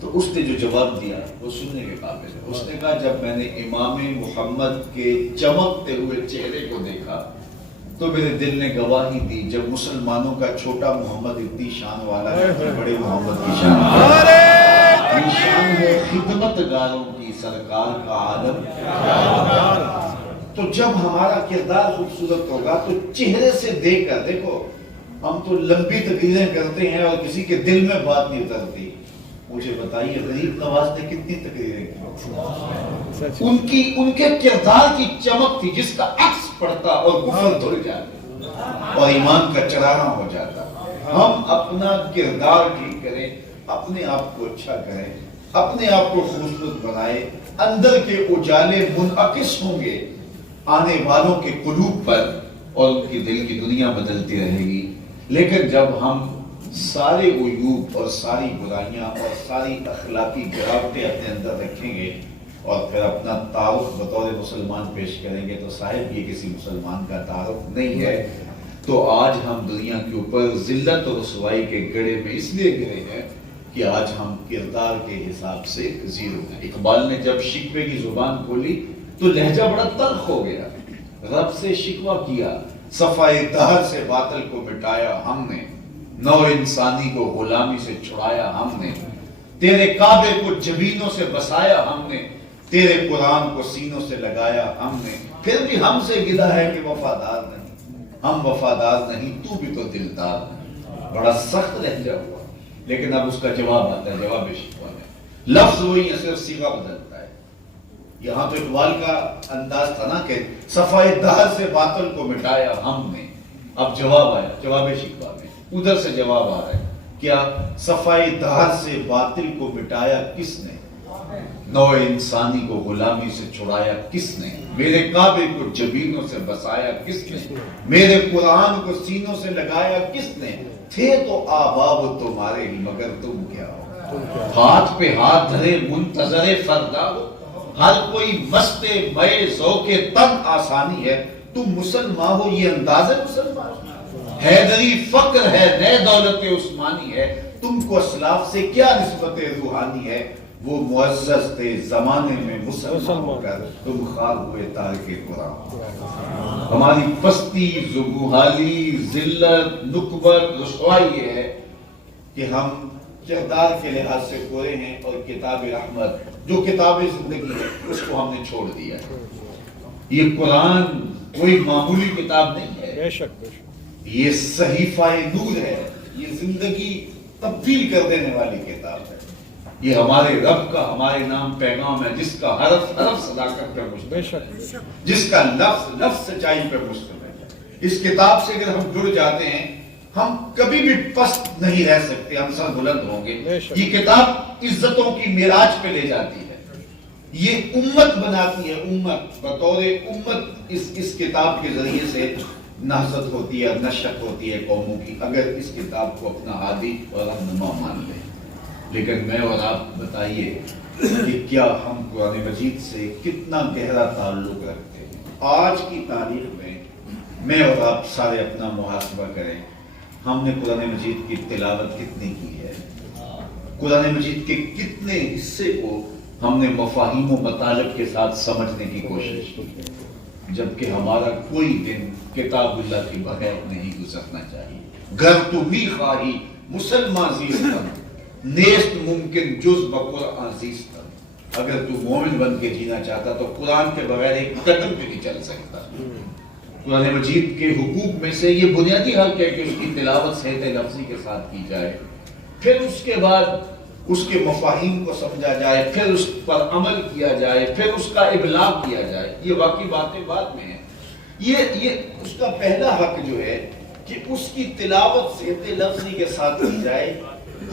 تو اس نے جو جواب دیا وہ سننے کے قابل ہے۔ اس نے کہا جب میں نے امام محمد کے چمکتے ہوئے چہرے کو دیکھا تو میرے دل نے گواہی دی، جب مسلمانوں کا چھوٹا محمد اتنی شان والا ہے تو بڑے محمد کی شان ہے خدمت گاروں کی سرکار کا عالم۔ تو جب ہمارا کردار خوبصورت ہوگا تو چہرے سے دیکھ کر، دیکھو ہم تو لمبی تقریریں کرتے ہیں اور کسی کے دل میں بات نہیں اترتی، مجھے بتائیے غریب نواز نے کتنی تقریریں کی، ان کے کردار کی چمک تھی جس کا عکس پڑتا اور کفر دھل جاتا اور ایمان کا چرارا ہو جاتا۔ ہم اپنا کردار ٹھیک کریں، اپنے آپ کو اچھا کریں، اپنے آپ کو خوبصورت بنائیں، اندر کے اجالے منعکس ہوں گے آنے والوں کے قلوب پر اور ان کی دل کی دنیا بدلتی رہے گی۔ لیکن جب ہم سارے عیوب اور ساری برائیاں اور ساری اخلاقی گراوٹیں اپنے اندر رکھیں گے اور پھر اپنا تعارف بطور مسلمان پیش کریں گے تو صاحب یہ کسی مسلمان کا تعارف نہیں ہے۔ تو آج ہم دنیا کے اوپر ذلت اور رسوائی کے گڑھے میں اس لیے گرے ہیں کہ آج ہم کردار کے حساب سے زیرو ہیں۔ اقبال نے جب شکوے کی زبان کھولی تو لہجہ بڑا تلخ ہو گیا، رب سے شکوہ کیا، صفائے دہر سے باطل کو مٹایا ہم نے، نو انسانی کو غلامی سے چھڑایا ہم نے، تیرے کعبے کو جبینوں سے بسایا ہم نے، تیرے قرآن کو سینوں سے لگایا ہم نے، پھر بھی ہم سے گلا ہے کہ وفادار نہیں، ہم وفادار نہیں، تو بھی تو دلدار نہیں۔ بڑا سخت لہجہ ہوا، لیکن اب اس کا جواب آتا ہے، جواب شکوہ میں لفظ وہی ہے، صرف صیغہ بدلتا ہے۔ یہاں تو اقبال کا انداز تھا نا کہ صفائے دہر سے باطل کو مٹایا ہم نے، اب جواب آیا جواب شکوہ میں، ادھر سے جواب آ رہا ہے، کیا صفائے دہر سے باطل کو مٹایا کس نے، نو انسانی کو غلامی سے چھڑایا کس نے، میرے کعبے کو جبینوں سے بسایا کس نے، میرے قرآن کو سینوں سے لگایا کس نے، تھے تو آباب تمہارے ہی مگر تم کیا ہو، ہاتھ پہ ہاتھ دھرے منتظر فردا ہو، ہر کوئی مست مئے ذوق تن آسانی ہے، تم مسلمان ہو یہ انداز ہے مسلمان، حیدری فقر ہے نئے دولت عثمانی ہے، تم کو اسلاف سے کیا نسبت روحانی ہے، وہ معزز تھے زمانے میں مسلمان ہو کر تم خال ہوئے تارک قرآن۔ ہماری پستی، زبوحالی، ذلت، نکبت، رسوائی یہ ہے کہ ہم کردار کے لحاظ سے کوئے ہیں اور کتاب رحمت جو کتاب زندگی ہے اس کو ہم نے چھوڑ دیا ہے۔ یہ قرآن کوئی معمولی کتاب نہیں ہے، بے شک بے شک، یہ صحیفہ نور ہے، یہ زندگی تبدیل کر دینے والی کتاب ہے، یہ ہمارے رب کا ہمارے نام پیغام ہے جس کا حرف حرف صداقت پر مشتمل بے ہے، شک، جس کا لفظ لفظ سچائی پر مشتمل ہے۔ اس کتاب سے اگر ہم جڑ جاتے ہیں ہم کبھی بھی پست نہیں رہ سکتے، ہم سر بلند ہوں گے۔ یہ کتاب عزتوں کی معراج پہ لے جاتی ہے، یہ امت بناتی ہے، امت بطور امت اس کتاب کے ذریعے سے نہضت ہوتی ہے، نشت ہوتی ہے قوموں کی، اگر اس کتاب کو اپنا ہادی اور رہنما مان لیں۔ لیکن میں اور آپ بتائیے کہ کیا ہم قرآن مجید سے کتنا گہرا تعلق رکھتے ہیں؟ آج کی تاریخ میں اور آپ سارے اپنا محاسبہ کریں، ہم نے قرآن مجید کی تلاوت کتنی کی ہے؟ قرآن مجید کے کتنے حصے کو ہم نے مفاہیم و مطالب کے ساتھ سمجھنے کی کوشش کی ہے؟ جبکہ ہمارا کوئی دن کتاب اللہ کی بغیر نہیں گزرنا چاہیے۔ گر تو می خواہی مسلمان زیستن نیست ممکن جز بقرآن زیستن، اگر تو مومن بن کے جینا چاہتا تو قرآن کے بغیر ایک قدم بھی نہیں چل سکتا۔ قرآن مجید کے حقوق میں سے یہ بنیادی حق ہے کہ اس کی تلاوت صحت لفظی کے ساتھ کی جائے، پھر اس کے بعد اس کے مفاہیم کو سمجھا جائے، پھر اس پر عمل کیا جائے، پھر اس کا ابلاغ کیا جائے۔ یہ باقی باتیں بعد میں ہیں۔ یہ اس کا پہلا حق جو ہے کہ اس کی تلاوت صحت لفظی کے ساتھ کی جائے۔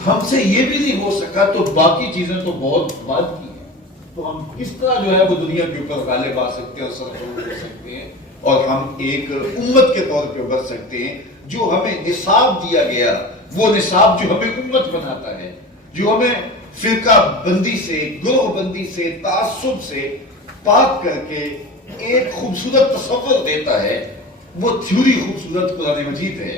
ہم سے یہ بھی نہیں ہو سکا تو باقی چیزیں تو بہت بعد کی ہیں، تو ہم کس طرح جو ہے وہ دنیا کے اوپر غالب آ سکتے ہیں اور سرخرو کر سکتے ہیں، اور ہم ایک امت کے طور پہ ابھر سکتے ہیں۔ جو ہمیں نصاب دیا گیا، وہ نصاب جو ہمیں امت بناتا ہے، جو ہمیں فرقہ بندی سے، گروہ بندی سے، تعصب سے پاک کر کے ایک خوبصورت تصور دیتا ہے، وہ تھیوری خوبصورت قرآن مجید ہے،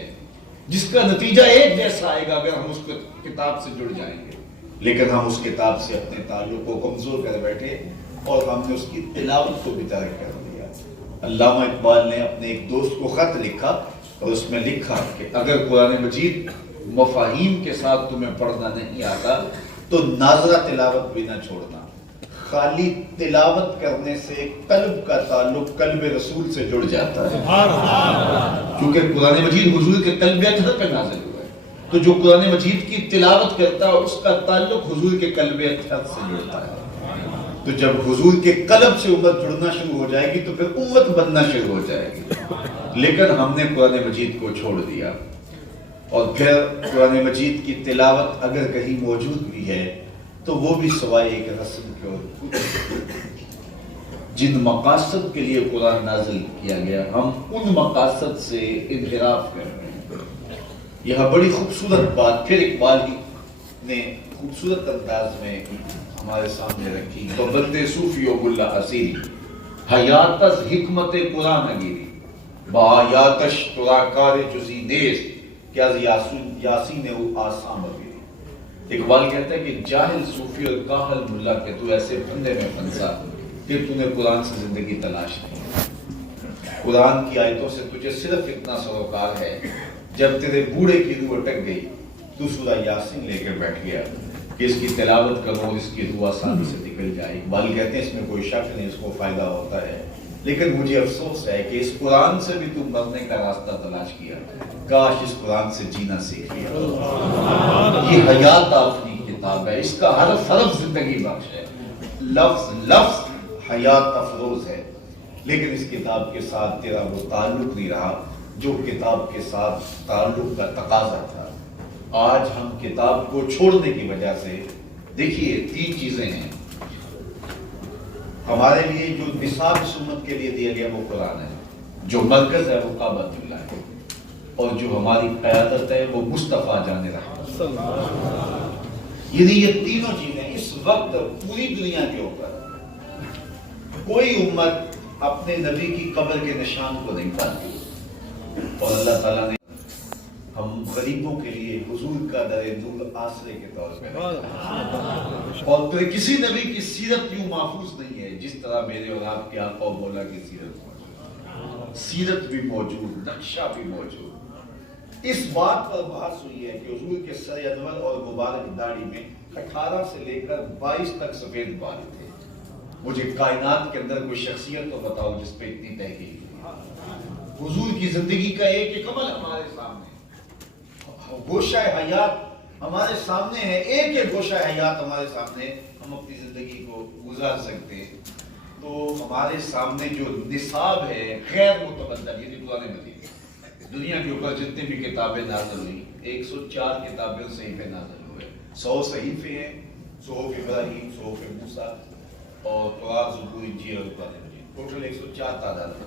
جس کا نتیجہ ایک جیسا آئے گا اگر ہم اس کتاب سے جڑ جائیں گے۔ لیکن ہم اس کتاب سے اپنے تعلق کو کمزور کر بیٹھے اور ہم نے اس کی تلاوت کو بھی ترک کر دیا۔ علامہ اقبال نے اپنے ایک دوست کو خط لکھا اور اس میں لکھا کہ اگر قرآن مجید مفاہیم کے ساتھ تمہیں پڑھنا نہیں آتا تو ناظرہ تلاوت بھی نہ چھوڑنا۔ خالی تلاوت کرنے سے قلب کا تعلق قلب رسول سے جڑ جاتا ہے، کیونکہ قرآن مجید حضور کے قلب اطہر پہ نازل ہوا ہے، تو جو قرآن مجید کی تلاوت کرتا ہے اس کا تعلق حضور کے قلب اطہر سے جڑتا ہے۔ تو جب حضور کے قلب سے امت جڑنا شروع ہو جائے گی تو پھر امت بننا شروع ہو جائے گی۔ لیکن ہم نے قرآن مجید کو چھوڑ دیا، اور پھر قرآن مجید کی تلاوت اگر کہیں موجود بھی ہے تو وہ بھی سوائے ایک رسم کے اور جن مقاصد کے لیے قرآن نازل کیا گیا ہم ان مقاصد سے انحراف کر رہے ہیں۔ یہاں بڑی خوبصورت بات پھر اقبال نے خوبصورت انداز میں ہمارے سامنے رکھی، تو بندے صوفی و ملا اسیری حیات از حکمت قرآن اگیری بآیاتش تراکار جزی نیست کہ از یاسین او آسام اگیری۔ اقبال کہتا ہے کہ جاہل صوفی اور کاہل ملا کہ تو ایسے پھندے میں پھنسا کہ تو نے قرآن سے زندگی تلاش نہیں۔ قرآن کی آیتوں سے تجھے صرف اتنا سروکار ہے، جب تیرے بوڑھے کی روح اٹک گئی تو سورہ یاسین لے کے بیٹھ گیا کہ اس کی تلاوت کرو اور اس کی روح آسانی سے نکل جائے۔ اقبال کہتے ہیں اس میں کوئی شک نہیں، اس کو فائدہ ہوتا ہے، لیکن مجھے افسوس ہے کہ اس قرآن سے بھی تم مرنے کا راستہ تلاش کیا، کاش اس قرآن سے جینا سیکھ لیا۔ یہ حیات آفری کتاب ہے، اس کا حرف حرف زندگی بخش ہے، لفظ لفظ حیات افروز ہے، لیکن اس کتاب کے ساتھ تیرا وہ تعلق نہیں رہا جو کتاب کے ساتھ تعلق کا تقاضا تھا۔ آج ہم کتاب کو چھوڑنے کی وجہ سے، دیکھیے 3 چیزیں ہیں ہمارے لیے۔ جو نصاب اس امت کے لیے دیا گیا وہ قرآن ہے، جو مرکز ہے وہ کعبۃ اللہ ہے، اور جو ہماری قیادت ہے وہ مصطفیٰ جان رحمت۔ یعنی یہ تینوں چیزیں اس وقت پوری دنیا کے اوپر کوئی امت اپنے نبی کی قبر کے نشان کو نہیں پاتی، اور اللہ تعالیٰ نے ہم غریبوں کے لیے حضور کا در نور آسرے کے طور پہ رکھا، اور پھر کسی نبی کی سیرت یوں محفوظ نہیں ہے جس طرح میرے اور آپ کے آقا و مولا کی سیرت موجود، سیرت بھی موجود، نقشہ بھی موجود۔ اس بات پر بحث ہوئی ہے کہ حضور کے سر انور اور مبارک داڑھی میں 18 سے لے کر 22 تک سفید بال تھے۔ مجھے کائنات کے اندر کوئی شخصیت تو بتاؤ جس پہ اتنی تحقیق ہوئی۔ حضور کی زندگی کا ایک ایک عمل ہمارے سامنے، گوشہ حیات ہمارے سامنے ہے، ایک ایک گوشہ حیات ہمارے سامنے، ہم اپنی زندگی کو گزار سکتے ہیں۔ تو ہمارے سامنے جو نصاب ہے غیر متبدل، یعنی قرآن مجید، دنیا کے اوپر جتنی بھی کتابیں نازل ہوئی 104 کتابیں صحیفے نازل ہوئے، 100 صحیفے ہیں، صحف ابراہیم، صحف موسیٰ، اور قرآن زبور انجیل اور قرآن مجید، ٹوٹل 104 تعداد ہے۔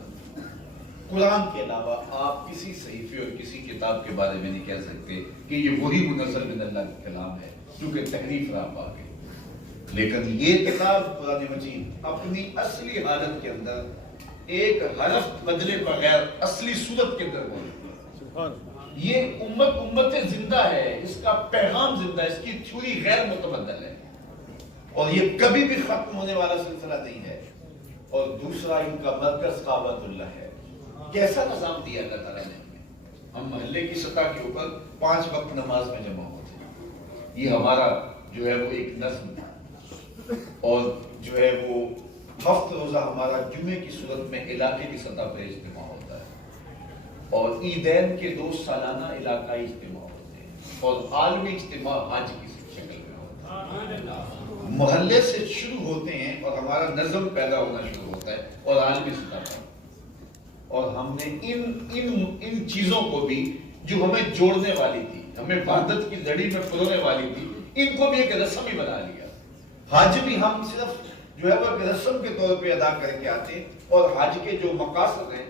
قرآن کے علاوہ آپ کسی صحیفے اور کسی کتاب کے بارے میں نہیں کہہ سکتے کہ یہ وہی منزل من اللہ کا کلام ہے، کیونکہ تحریف رہا پاک ہے۔ لیکن یہ کتاب قرآن مجید اپنی اصلی حالت کے اندر ایک حرف بدلے بغیر اصلی صورت کے اندر موجود ہے۔ سبحان یہ امت زندہ ہے، اس کا پیغام زندہ ہے، اس کی تھیوری غیر متبدل ہے، اور یہ کبھی بھی ختم ہونے والا سلسلہ نہیں ہے۔ اور دوسرا ان کا مرکز کعبۃ اللہ ہے۔ کیسا نظام دیا اللہ تعالیٰ نے ہمیں؟ ہم محلے کی سطح کے اوپر 5 وقت نماز میں جمع ہوتے ہیں، یہ ہمارا جو ہے وہ ایک نظم ہے، اور جو ہے وہ ہفت روزہ ہمارا جمعے کی صورت میں علاقے کی سطح پر اجتماع ہوتا ہے، اور عیدین کے 2 سالانہ علاقائی اجتماع ہوتے ہیں، اور عالمی اجتماع حج کی شکل میں ہوتا ہے۔ محلے سے شروع ہوتے ہیں اور ہمارا نظم پیدا ہونا شروع ہوتا ہے، اور عالمی سطح پر، اور ہم نے ان چیزوں کو بھی جو ہمیں جوڑنے والی تھی، ہمیں وحدت کی لڑی میں پرونے والی تھی، ان کو بھی ایک رسم ہی بنا لیا۔ حج بھی ہم صرف جو ہے وہ ایک رسم کے طور پہ ادا کر کے آتے ہیں، اور حج کے جو مقاصد ہیں،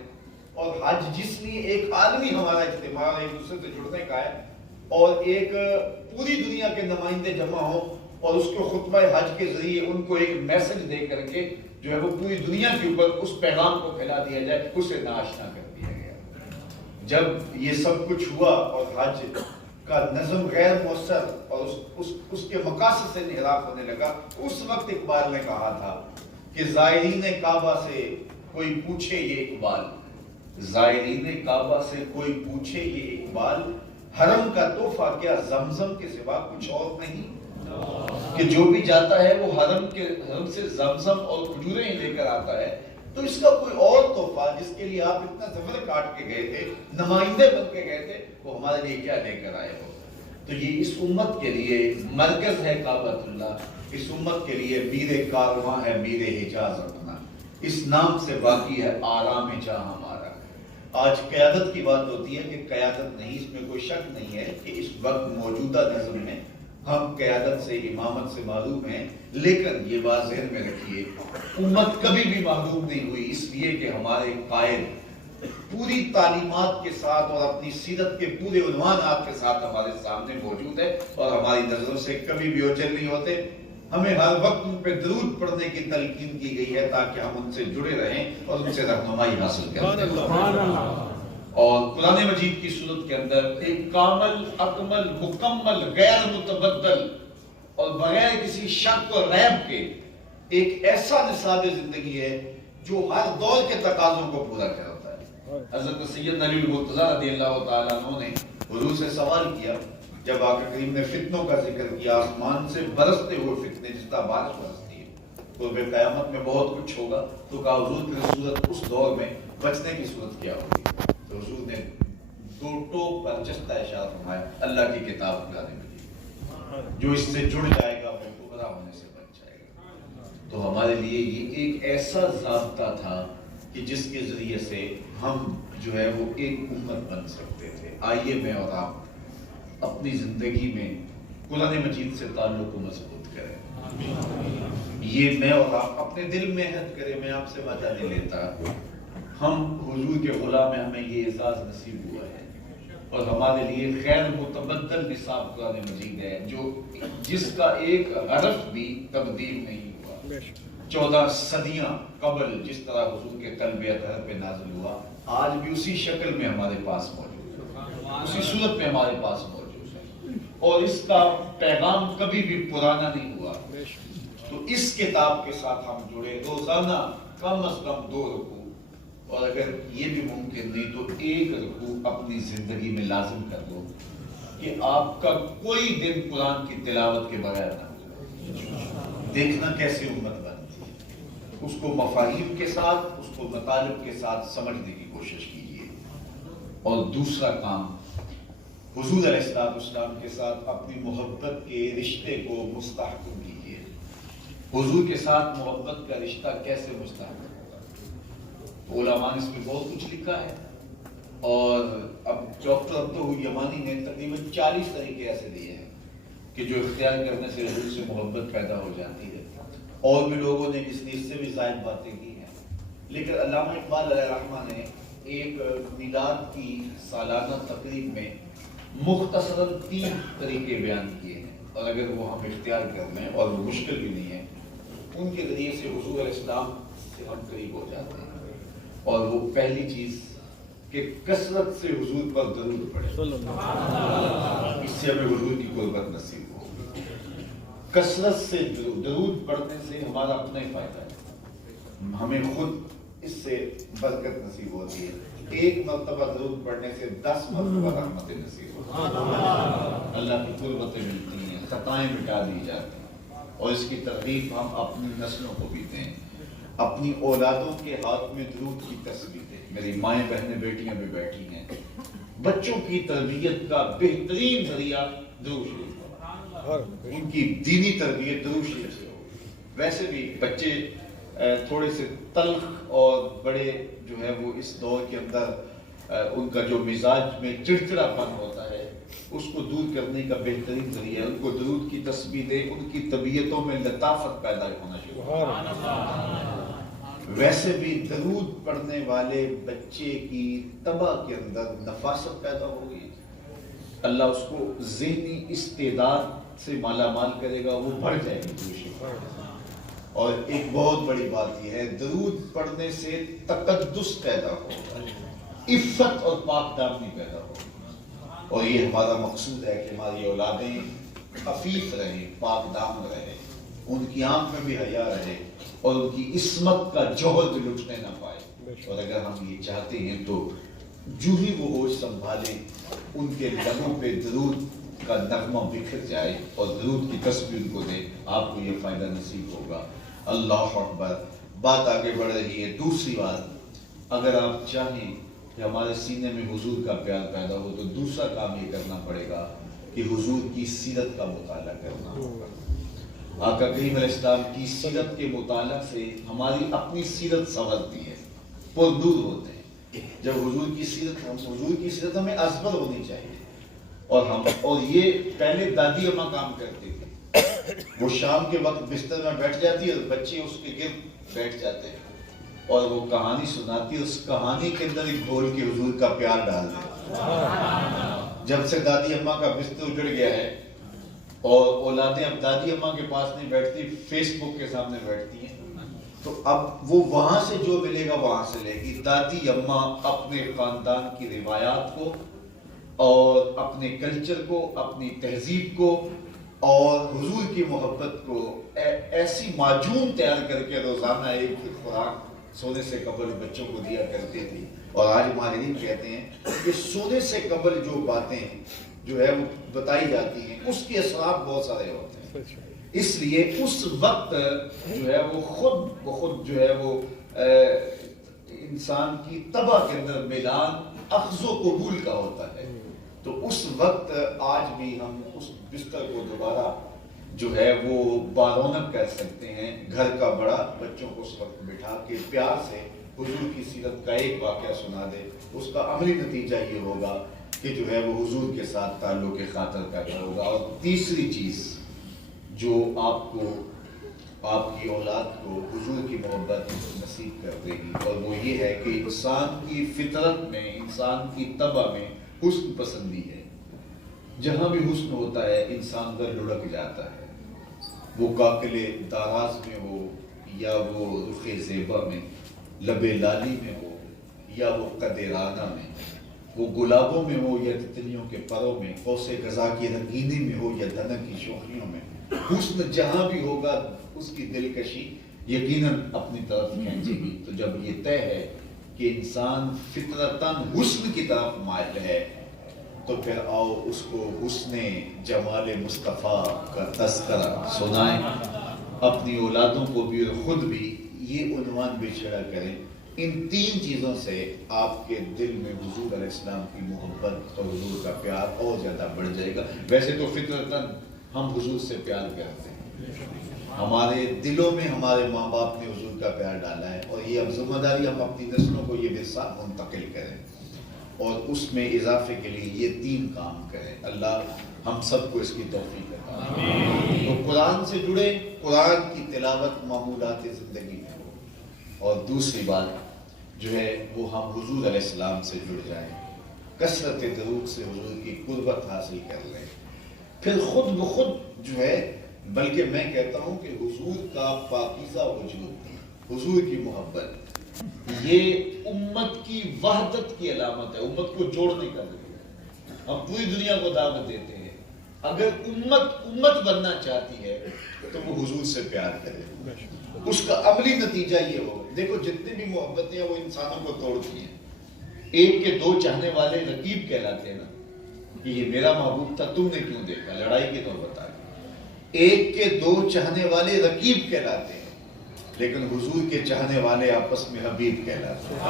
اور حج جس لیے ایک عالمی ہمارا اجتماع ایک دوسرے سے جڑنے کا ہے، اور ایک پوری دنیا کے نمائندے جمع ہوں اور اس کو خطبہ حج کے ذریعے ان کو ایک میسج دے کر کے جو ہے وہ پوری دنیا کے اوپر اس پیغام کو پھیلا دیا جائے، اسے ناشنا کر دیا گیا۔ جب یہ سب کچھ ہوا اور حج کا نظم غیر مؤثر اور اس کے مقاصد سے انحراف ہونے لگا، اس وقت اقبال نے کہا تھا کہ زائرین کعبہ سے کوئی پوچھے یہ اقبال، زائرین کعبہ سے کوئی پوچھے یہ اقبال، حرم کا تحفہ کیا زمزم کے سوا کچھ اور نہیں؟ کہ جو بھی جاتا ہے وہ حرم سے زمزم اور کھجوریں ہی لے کر آتا ہے، تو اس کا کوئی اور تحفہ جس کے لیے آپ اتنا سفر کاٹ کے گئے تھے، نمائندے بن کے گئے تھے، وہ ہمارے لیے کیا لے کر آئے ہو؟ تو یہ اس امت کے لیے مرکز ہے کعبۃ اللہ، اس امت کے لیے میر کارواں ہے میر حجاز اپنا، اس نام سے باقی ہے آرام جہاں ہمارا۔ آج قیادت کی بات ہوتی ہے کہ قیادت نہیں، اس میں کوئی شک نہیں ہے کہ اس وقت موجودہ نظم میں ہم قیادت سے امامت سے معروف ہیں، لیکن یہ بات ذہن میں رکھیے امت کبھی بھی معروف نہیں ہوئی، اس لیے کہ ہمارے قائد پوری تعلیمات کے ساتھ اور اپنی سیرت کے پورے عنوانات کے ساتھ ہمارے سامنے موجود ہے، اور ہماری نظروں سے کبھی بھی اوجھل نہیں ہوتے۔ ہمیں ہر وقت ان پہ درود پڑھنے کی تلقین کی گئی ہے تاکہ ہم ان سے جڑے رہیں اور ان سے رہنمائی حاصل کریں۔ اور قرآن مجید کی صورت کے اندر ایک کامل، اکمل، مکمل، غیر متبدل اور بغیر کسی شک و ریب کے ایک ایسا نصاب زندگی ہے جو ہر دور کے تقاضوں کو پورا کرتا ہے۔ حضرت سید علی المرتضیٰ رضی اللہ تعالیٰ عنہ نے حضور سے سوال کیا، جب آقا کریم نے فتنوں کا ذکر کیا، آسمان سے برستے ہوئے فتنے جس طرح بارش برستی ہے، قرب قیامت میں بہت کچھ ہوگا، تو کہا حضور کی صورت اس دور میں بچنے کی صورت کیا ہوگی؟ تو حضور نے 2 ٹوک پر چستہ اشارہ فرمایا، اللہ کی کتاب قرآن مجید، جو اس سے جڑ جائے گا وہ گمراہ ہونے سے بچ جائے گا۔ تو ہمارے لیے یہ ایک ایسا ضابطہ تھا کہ جس کے ذریعے سے ہم جو ہے وہ ایک امت بن سکتے تھے۔ آئیے میں اور آپ اپنی زندگی میں قرآن مجید سے تعلق کو مضبوط کریں۔ یہ میں اور آپ اپنے دل میں عہد کریں، میں آپ سے وعدہ نہیں لیتا، ہم حضور کے غلام ہیں، ہمیں یہ اعزاز نصیب ہوا ہے، اور ہمارے لیے خیر متبدل نصاب قرآن مجید ہے، جس کا ایک حرف بھی تبدیل نہیں ہوا۔ 14 صدیاں قبل جس طرح حضور کے قلب اطہر پہ نازل ہوا، آج بھی اسی شکل میں ہمارے پاس موجود ہے، اسی صورت میں ہمارے پاس موجود ہے، اور اس کا پیغام کبھی بھی پرانا نہیں ہوا۔ تو اس کتاب کے ساتھ ہم جڑے، روزانہ کم از کم 2 رکوع، اور اگر یہ بھی ممکن نہیں تو 1 رکوع اپنی زندگی میں لازم کر دو کہ آپ کا کوئی دن قرآن کی تلاوت کے بغیر نہ ہو۔ دیکھنا کیسے امت بنتی ہے، اس کو مفاہیم کے ساتھ، اس کو مطالب کے ساتھ سمجھنے کی کوشش کیجیے۔ اور دوسرا کام، حضور علیہ السلام کے ساتھ اپنی محبت کے رشتے کو مستحکم کیجیے۔ حضور کے ساتھ محبت کا رشتہ کیسے مستحکم؟ علماء نے اس میں بہت کچھ لکھا ہے، اور اب ڈاکٹر عبداللہ یمانی نے تقریباً 40 طریقے ایسے دیے ہیں کہ جو اختیار کرنے سے حضور سے محبت پیدا ہو جاتی ہے۔ اور بھی لوگوں نے اس سے بھی زائد باتیں کی ہیں، لیکن علامہ اقبال علیہ الرحمہ نے ایک میلاد کی سالانہ تقریب میں مختصراً 3 طریقے بیان کیے ہیں، اور اگر وہ ہم اختیار کر لیں اور وہ مشکل بھی نہیں ہے، ان کے ذریعے سے حضور علیہ السلام سے ہم قریب ہو جاتے ہیں۔ اور وہ پہلی چیز کہ کثرت سے حضور پر درود پڑھیں، اس سے ہمیں حضور کی قربت نصیب ہو۔ کثرت سے درود پڑھنے سے ہمارا اپنا ہی فائدہ ہے، ہمیں خود اس سے برکت نصیب ہوتی ہے۔ 1 مرتبہ درود پڑھنے سے 10 مرتبہ رحمتیں نصیب ہوتی ہیں، اللہ کی قربتیں ملتی ہیں، خطائیں مٹا دی جاتی ہیں، اور اس کی ترغیب ہم اپنی نسلوں کو بھی دیں، اپنی اولادوں کے ہاتھ میں درود کی تسبیح دیں۔ میری مائیں بہنیں بیٹیاں بھی بیٹھی ہیں، بچوں کی تربیت کا بہترین ذریعہ درود شریف ہے، ان کی دینی تربیت درود شریف سے ہو۔ ویسے بھی بچے تھوڑے سے تلخ اور بڑے جو ہے وہ اس دور کے اندر ان کا جو مزاج میں چڑچڑا پن ہوتا ہے اس کو دور کرنے کا بہترین ذریعہ ہے ان کو درود کی تسبیح دے، ان کی طبیعتوں میں لطافت پیدا ہونا شروع ہو۔ ویسے بھی درود پڑھنے والے بچے کی طبع کے اندر نفاست پیدا ہوگی، اللہ اس کو ذہنی استعداد سے مالا مال کرے گا، وہ بڑھ جائے گی۔ اور ایک بہت بڑی بات یہ ہے، درود پڑھنے سے تقدس پیدا ہوگا، عفت اور پاک دامنی پیدا ہوگی، اور یہ ہمارا مقصود ہے کہ ہماری اولادیں عفیف رہیں، پاک دامن رہیں، ان کی آنکھ میں بھی حیا رہے اور ان کی عصمت کا جوہر بھی لٹنے نہ پائے۔ اور اگر ہم یہ چاہتے ہیں تو جو ہی وہ ہوش سنبھالیں ان کے لبوں پہ درود کا نغمہ بکھر جائے اور درود کی تسبیح ان کو دے، آپ کو یہ فائدہ نصیب ہوگا۔ اللہ اکبر۔ بات آگے بڑھ رہی ہے۔ دوسری بات، اگر آپ چاہیں کہ ہمارے سینے میں حضور کا پیار پیدا ہو تو دوسرا کام یہ کرنا پڑے گا کہ حضور کی سیرت کا مطالعہ کرنا ہوگا۔ آقا کریم علیہ السلام کی سیرت کے مطالعہ سے ہماری اپنی سیرت سنورتی ہے، پردور ہوتے ہیں۔ جب حضور کی سیرت ہمیں ازبر ہونی چاہیے، اور یہ پہلے دادی اماں کام کرتی تھی، وہ شام کے وقت بستر میں بیٹھ جاتی ہے اور بچے اس کے گرد بیٹھ جاتے ہیں اور وہ کہانی سناتی ہے، اس کہانی کے اندر ایک گھول کے حضور کا پیار ڈال دیں۔ جب سے دادی اماں کا بستر اجڑ گیا ہے اور اولادیں اب دادی اماں کے پاس نہیں بیٹھتی، فیس بک کے سامنے بیٹھتی ہیں، تو اب وہ وہاں سے جو ملے گا وہاں سے لے گی۔ دادی اماں اپنے خاندان کی روایات کو اور اپنے کلچر کو، اپنی تہذیب کو اور حضور کی محبت کو ایسی معجون تیار کر کے روزانہ ایک خوراک سونے سے قبل بچوں کو دیا کرتی تھی۔ اور آج ماہرین کہتے ہیں کہ سونے سے قبل جو باتیں جو ہے وہ بتائی جاتی ہیں اس کے اثرات بہت سارے ہوتے ہیں، اس لیے اس وقت جو ہے وہ خود بخود جو ہے وہ انسان کی طبع کے اندر میلان اخذ و قبول کا ہوتا ہے۔ تو اس وقت آج بھی ہم اس بستر کو دوبارہ جو ہے وہ بارونق کر سکتے ہیں۔ گھر کا بڑا بچوں کو اس وقت بٹھا کے پیار سے حضور کی سیرت کا ایک واقعہ سنا دے، اس کا عملی نتیجہ یہ ہوگا کہ جو ہے وہ حضور کے ساتھ تعلق خاطر پیدا ہوگا۔ اور تیسری چیز جو آپ کو، آپ کی اولاد کو حضور کی محبت نصیب کر دے گی، اور وہ یہ ہے کہ انسان کی فطرت میں، انسان کی طبع میں حسن پسندی ہے۔ جہاں بھی حسن ہوتا ہے انسان در لڑک جاتا ہے، وہ کاکل داراز میں ہو یا وہ رخ زیبا میں، لب لالی میں ہو یا وہ قد رعنا میں، وہ گلابوں میں ہو یا تتلیوں کے پروں میں، قوس قزح کی رنگینی میں ہو یا دھنک کی شوخیوں میں، حسن جہاں بھی ہوگا اس کی دلکشی یقیناً اپنی طرف کھینچے گی۔ تو جب یہ طے ہے کہ انسان فطرتاً حسن کی طرف مائل ہے تو پھر آؤ اس کو حسن جمال مصطفیٰ کا تذکرہ سنائیں، اپنی اولادوں کو بھی اور خود بھی یہ عنوان بھی چھڑا کریں۔ ان 3 چیزوں سے آپ کے دل میں حضور علیہ السلام کی محبت اور حضور کا پیار اور زیادہ بڑھ جائے گا۔ ویسے تو فطرتاً ہم حضور سے پیار کرتے ہیں، ہمارے دلوں میں ہمارے ماں باپ نے حضور کا پیار ڈالا ہے، اور یہ اب ذمہ داری ہم اپنی نسلوں کو یہ ورثہ منتقل کریں اور اس میں اضافے کے لیے یہ 3 کام کریں۔ اللہ ہم سب کو اس کی توفیق عطا تو قرآن سے جڑے، قرآن کی تلاوت معمولات زندگی میں ہو، اور دوسری بات جو ہے وہ ہم حضور علیہ السلام سے جڑ جائیں، کثرت درود سے حضور کی قربت حاصل کر لیں، پھر خود بخود جو ہے، بلکہ میں کہتا ہوں کہ حضور کا پاکیزہ وجود، حضور کی محبت، یہ امت کی وحدت کی علامت ہے، امت کو جوڑنے کا ذریعہ ہے۔ ہم پوری دنیا کو دعوت دیتے ہیں، اگر امت بننا چاہتی ہے تو وہ حضور سے پیار کرے، اس کا عملی نتیجہ یہ ہو۔ دیکھو جتنی بھی محبتیں ہیں وہ انسانوں کو توڑتی ہیں۔ ایک کے دو چاہنے والے رقیب کہلاتے ہیں نا، کہ یہ میرا محبوب تھا، تم نے کیوں دیکھا، لڑائی کی نوبت آ گئی۔ ایک کے دو چاہنے والے رقیب کہلاتے ہیں، لیکن حضور کے چاہنے والے آپس میں حبیب کہلاتے ہیں۔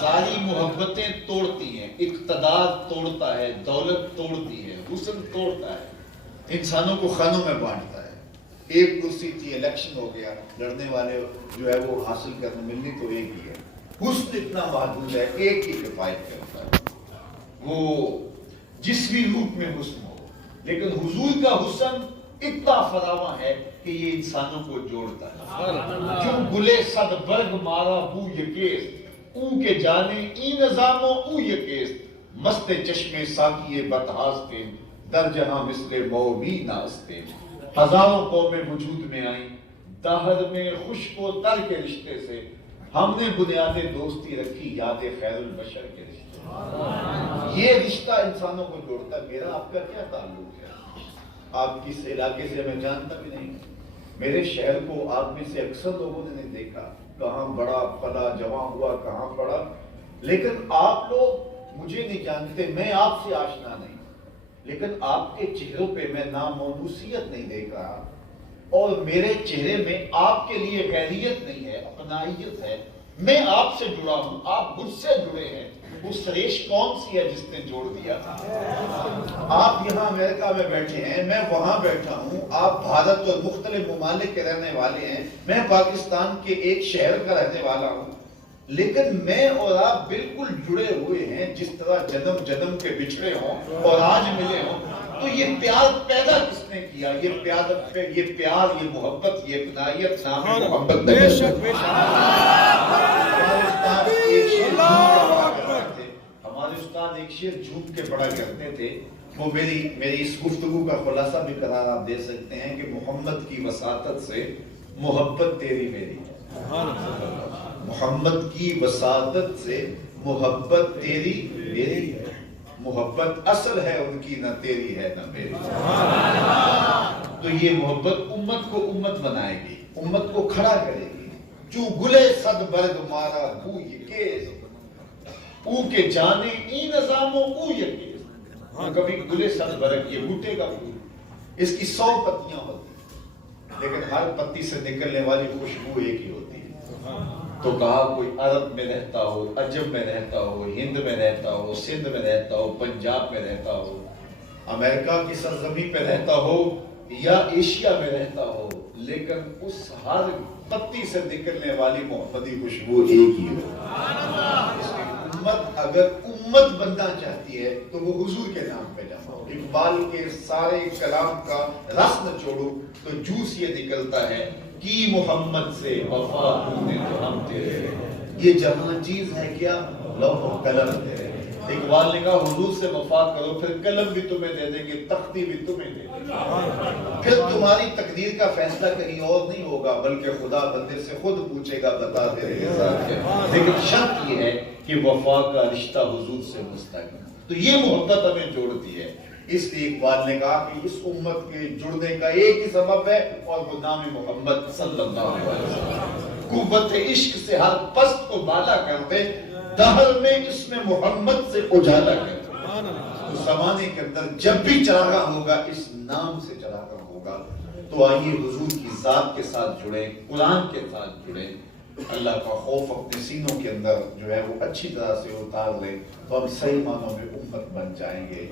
ساری محبتیں توڑتی ہیں، اقتدار توڑتا ہے، دولت توڑتی ہے، حسن توڑتا ہے، انسانوں کو خانوں میں بانٹتا ہے۔ ایک کرسی تھی، الیکشن ہو گیا، لڑنے والے جو ہے وہ حاصل کرنے ملنی تو ایک ہی ہے، حسن اتنا محدود ہے، ایک ہی کفایت کرتا ہے، وہ جس بھی روپ میں حسن ہو، لیکن حضور کا حسن اتنا فراواں ہے کہ یہ انسانوں کو جوڑتا ہے۔ جو گلے صد برگ مارا بو یکیست، او کے جانے ای نظاموں او یکیست، مست چشمے ساقیے بتہاستے، در جہاں مثل مومی ناستے، ہزاروں قومیں وجود میں آئیں، دہر میں خشک و تر کے رشتے سے، ہم نے بنیاد دوستی رکھی یاد خیر البشر کے رشتے۔ یہ رشتہ انسانوں کو جوڑتا ہے۔ میرا آپ کا کیا تعلق ہے؟ آپ کس علاقے سے میں جانتا بھی نہیں، میرے شہر کو آپ میں سے اکثر لوگوں نے نہیں دیکھا، کہاں بڑا پلا جوان ہوا، کہاں پڑا، لیکن آپ لوگ مجھے نہیں جانتے، میں آپ سے آشنا نہیں، لیکن آپ کے چہروں پہ میں نامونوسیت نہیں دیکھ رہا، اور میرے چہرے میں آپ کے لیے غیریت نہیں ہے، اپنائیت ہے۔ میں آپ سے جڑا ہوں، آپ مجھ سے جڑے ہیں۔ وہ سریش کون سی ہے جس نے جوڑ دیا؟ آپ یہاں امریکہ میں بیٹھے ہیں، میں وہاں بیٹھا ہوں، آپ بھارت اور مختلف ممالک کے رہنے والے ہیں، میں پاکستان کے ایک شہر کا رہنے والا ہوں، لیکن میں اور آپ بالکل جڑے ہوئے ہیں، جس طرح جنم جنم کے بچھڑے ہوں اور آج ملے ہوں۔ تو یہ پیار پیدا کس نے کیا؟ یہ پیار، یہ محبت، یہ اپنائیت نام محبت بے شک بے شک۔ ہمارے استاد ایک شعر جھوم کے پڑھا کرتے تھے، وہ میری اس گفتگو کا خلاصہ بھی قرار آپ دے سکتے ہیں کہ محمد کی وساطت سے محبت تیری میری ہے، محمد کی وساطت سے محبت تیری میری ہے، محبت اصل ہے ان کی، نہ تیری ہے نہ میری۔ تو یہ محبت امت کو امت بنائے گی، امت کو کھڑا کرے گی۔ جو گلے صد برگ مارا بو یکیز، او کے جانے ای نظاموں او یکیز۔ کبھی گلے صد برگ، یہ بوٹے کا پھول، اس کی 100 پتیاں ہوتی ہیں، لیکن ہر پتی سے نکلنے والی خوشبو ایک ہی ہوتی ہے۔ تو کہا کوئی عرب میں رہتا ہو، عجم میں رہتا ہو، ہند میں رہتا ہو، سندھ میں رہتا ہو، پنجاب میں رہتا ہو، امریکہ کی سرزمین پہ رہتا ہو یا ایشیا میں رہتا ہو، لیکن اس ہر پتی سے نکلنے والی محمدی خوشبو ایک ہی ہو۔ امت اگر امت بننا چاہتی ہے تو وہ حضور کے نام پہ جمع ہو۔ اقبال کے سارے کلام کا رس نہ چھوڑو تو جوس یہ نکلتا ہے کہ محمد سے وفا نے تو ہم تیرے، یہ جہاں چیز ہے کیا؟ لوح و قلم تیرے۔ اقبال نے کہا حضور سے وفا کرو، پھر قلم بھی تمہیں دے دیں گے، تختی بھی تمہیں دے دیں گے، پھر تمہاری تقدیر کا فیصلہ کہیں اور نہیں ہوگا، بلکہ خدا بندے سے خود پوچھے گا بتا تیرے حساب کیا۔ لیکن شرط یہ ہے کہ وفا کا رشتہ حضور سے مستقیم، تو یہ محبت ہمیں جوڑتی ہے۔ اس لیے اقبال نے کہا کہ اس امت کے جڑنے کا ایک ہی سبب ہے، اور وہ نام محمد صلی اللہ علیہ وسلم۔ قوت عشق سے ہر پست کو بالا کرتے، دہر میں اس میں محمد سے اجالا کرتے۔ تو زمانے کے اندر جب بھی چراغاں ہوگا اس نام سے چراغاں ہوگا۔ تو آئیے حضور کی ذات کے ساتھ جڑیں، قرآن کے ساتھ جڑیں، اللہ کا خوف اپنے سینوں کے اندر جو ہے وہ اچھی طرح سے اتار لیں، تو ہم صحیح معنوں میں امت بن جائیں گے۔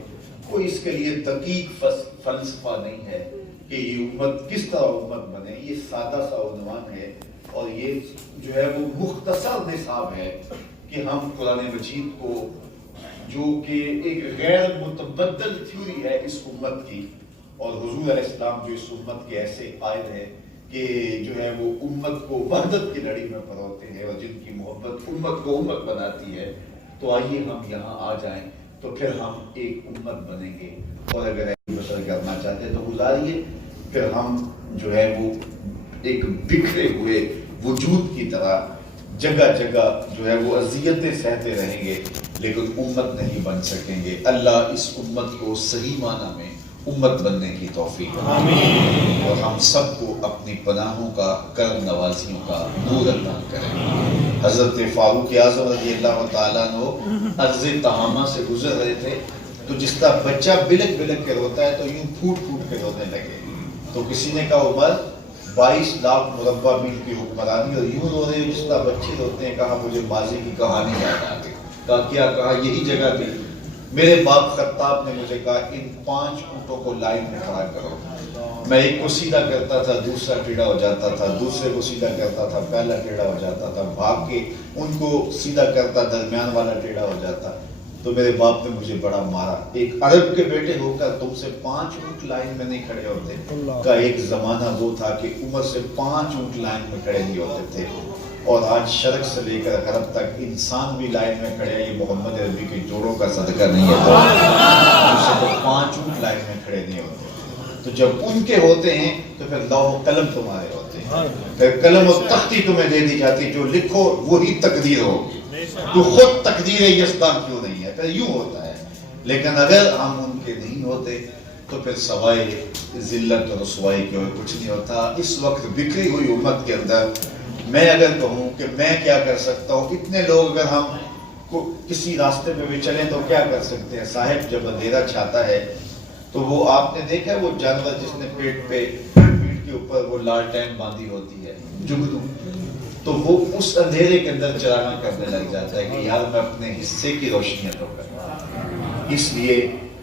کوئی اس کے لیے دقیق فلسفہ نہیں ہے کہ یہ امت کس طرح امت بنے، یہ سادہ سا عنوان ہے، اور یہ جو ہے وہ مختصر نصاب ہے کہ ہم قرآن مجید کو، جو کہ ایک غیر متبدل تھیوری ہے اس امت کی، اور حضور علیہ السلام جو اس امت کے ایسے قائد ہیں کہ جو ہے وہ امت کو وحدت کی لڑی میں پروتے ہیں اور جن کی محبت امت کو امت بناتی ہے. تو آئیے ہم یہاں آ جائیں تو پھر ہم ایک امت بنیں گے. اور اگر ایسی بسر کرنا چاہتے ہیں تو گزاریے, پھر ہم جو ہے وہ ایک بکھرے ہوئے وجود کی طرح جگہ جگہ جو ہے وہ اذیتیں سہتے رہیں گے لیکن امت نہیں بن سکیں گے. اللہ اس امت کو صحیح معنی میں امت بننے کی توفیق آمین. اور ہم سب کو اپنی پناہوں کا, کرم نوازیوں کا نور عطا کریں. حضرت فاروق اعظم رضی اللہ تعالیٰ عنہ ارض تہامہ سے گزر رہے تھے تو جس طرح بچہ بلک بلک کے روتا ہے تو یوں پھوٹ پھوٹ کے رونے لگے. تو کسی نے کہا عمر 22 لاکھ مربع میل کی حکمرانی اور یوں رو رہے جس طرح بچے روتے ہیں. کہا مجھے ماضی کی کہانی یاد آ گئی. کہا کیا؟ کہا یہی جگہ تھی. میرے باپ خطاب نے مجھے کہا ان 5 اونٹوں کو لائن میں کھڑا کرو. میں ایک کو سیدھا کرتا تھا, دوسرا ٹیڑھا ہو جاتا تھا, دوسرے کو سیدھا کرتا تھا, پہلا ٹیڑھا ہو جاتا تھا, بھاگ کے ان کو سیدھا کرتا, درمیان والا ٹیڑھا ہو جاتا. تو میرے باپ نے مجھے بڑا مارا. ایک عرب کے بیٹے ہو کر تم سے 5 اونٹ لائن میں نہیں کھڑے ہوتے. کا ایک زمانہ وہ تھا کہ عمر سے 5 اونٹ لائن میں کھڑے نہیں ہوتے تھے. اور آج شرق سے لے کر غرب تک انسان بھی لائن میں کھڑے ہیں. یہ محمد عربی کے جوڑوں کا صدقہ نہیں ہے تو 5 اونٹ لائن میں کھڑے نہیں ہوتے. تو جب ان کے ہوتے ہیں تو پھر لوح و قلم تمہارے ہوتے ہیں, پھر قلم و تختی تمہیں دے دی جاتی, جو لکھو وہی تقدیر ہوگی. تو خود تقدیر یزدان کیوں نہیں ہے, پھر یوں ہوتا ہے. لیکن اگر ہم ان کے نہیں ہوتے تو پھر سوائے ذلت و رسوائی کے اور کچھ نہیں ہوتا. اس وقت بکھری ہوئی امت کے اندر میں اگر کہوں کہ میں کیا کر سکتا ہوں, اتنے لوگ اگر ہم کو کسی راستے پہ بھی چلیں تو کیا کر سکتے ہیں. صاحب جب اندھیرا چھاتا ہے تو وہ آپ نے دیکھا وہ جانور جس نے پیٹ کے اوپر وہ لالٹین باندھی ہوتی ہے, جگدو, تو وہ اس اندھیرے کے اندر چراغاں کرنے لگ جاتا ہے کہ یار میں اپنے حصے کی روشنی تو کروں. اس لیے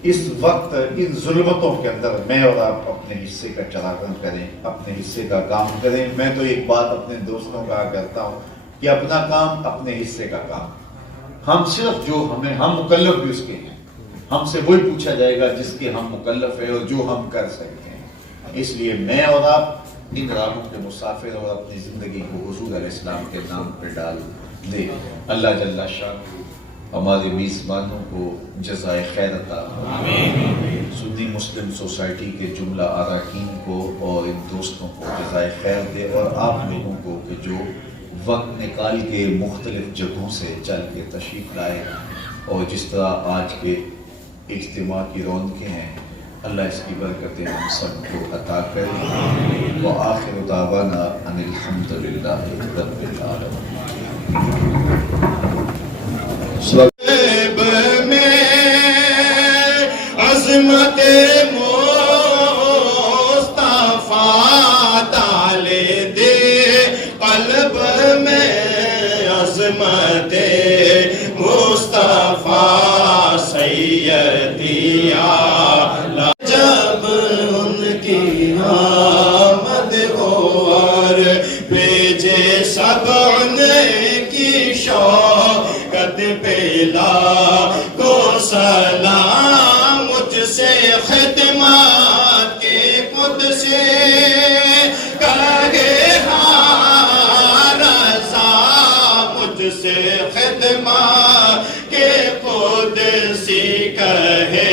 اس وقت ان ظلمتوں کے اندر میں اور آپ اپنے حصے کا چراغاں کریں, اپنے حصے کا کام کریں. میں تو ایک بات اپنے دوستوں کا کرتا ہوں کہ اپنا کام اپنے حصے کا کام. ہم صرف جو ہم مکلف بھی اس کے ہیں, ہم سے وہی پوچھا جائے گا جس کے ہم مکلف ہیں اور جو ہم کر سکتے ہیں. اس لیے میں اور آپ ان راہوں کے مسافر اور اپنی زندگی کو حضور علیہ السلام کے نام پہ ڈال دے. اللہ جل شان ہمارے میزبانوں کو جزائے خیر عطا. سنی مسلم سوسائٹی کے جملہ اراکین کو اور ان دوستوں کو جزائے خیر دے, اور آپ لوگوں کو کہ جو وقت نکال کے مختلف جگہوں سے چل کے تشریف لائے, اور جس طرح آج کے اجتماع کی رونقیں ہیں, اللہ اس کی برکتیں ہم سب کو عطا کرے. وآخر دعوانا ان الحمد للہ رب العالمین. عظمت مصطفیٰ ڈال دے قلب میں, عظمت مصطفیٰ سیدی اعلیٰ. جب ان کی آمد ہو اور بھیجے سب ان کی شوکت پہلا کو سلام, مجھ سے خدمات کے خود سے کہے ہاں رضا, مجھ سے خدمات کے خود سی کہے